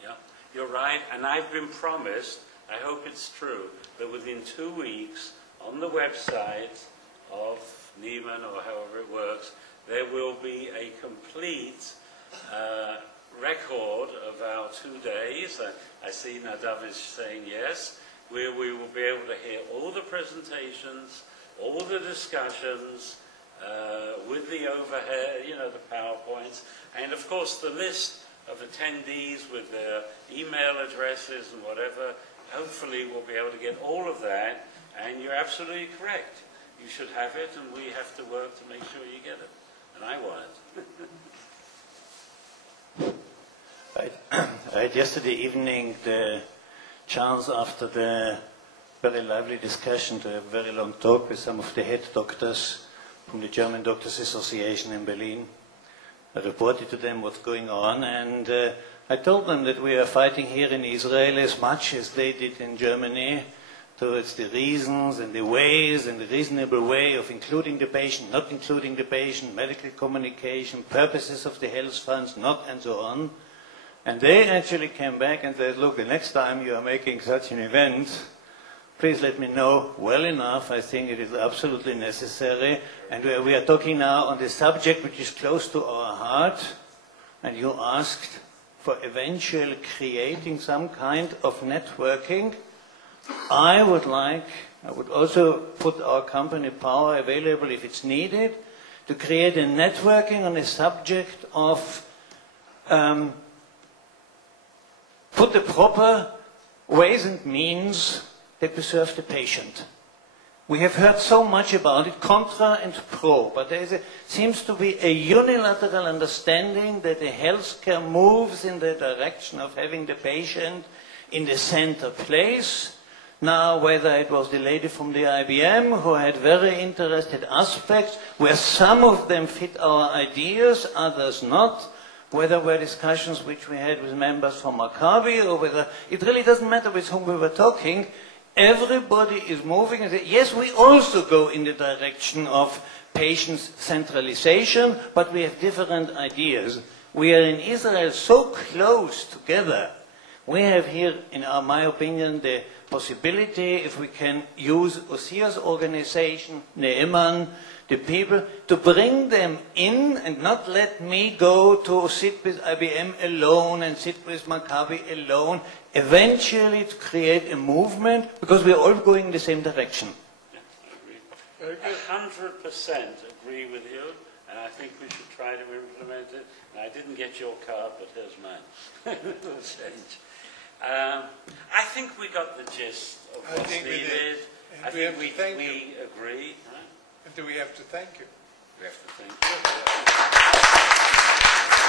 Yeah, you're right, and I've been promised, I hope it's true, that within 2 weeks on the website of Neiman, or however it works, there will be a complete record of our 2 days. I see Nadav is saying yes, where we will be able to hear all the presentations, all the discussions, with the overhead, you know, the PowerPoints, and of course the list of attendees with their email addresses and whatever. Hopefully we'll be able to get all of that, and you're absolutely correct. You should have it, and we have to work to make sure you get it. And I want it. I had yesterday evening the chance, after the very lively discussion, to have a very long talk with some of the head doctors from the German Doctors Association in Berlin. I reported to them what's going on, and I told them that we are fighting here in Israel as much as they did in Germany towards the reasons and the ways and the reasonable way of including the patient, not including the patient, medical communication, purposes of the health funds, not, and so on. And they actually came back and said, look, the next time you are making such an event, please let me know well enough. I think it is absolutely necessary. And we are talking now on the subject which is close to our heart. And you asked for eventually creating some kind of networking. I would also put our company Power available if it's needed to create a networking on a subject of put the proper ways and means that we serve the patient. We have heard so much about it, contra and pro, but there seems to be a unilateral understanding that the healthcare moves in the direction of having the patient in the center place. Now, whether it was the lady from the IBM who had very interested aspects, where some of them fit our ideas, others not, whether were discussions which we had with members from Maccabi, or whether, it really doesn't matter with whom we were talking, everybody is moving and say, yes, we also go in the direction of patients' centralization, but we have different ideas. We are in Israel so close together. We have here, in my opinion, the possibility, if we can use Uzia's organization, Ne'eman, the people, to bring them in and not let me go to sit with IBM alone and sit with Maccabi alone, eventually to create a movement, because we are all going in the same direction. Yeah, I agree. 100% agree with you, and I think we should try to implement it. And I didn't get your card, but here's mine. It'll change. I think we got the gist of what's needed. I think we agree. Right? And do we have to thank you? We have to thank you.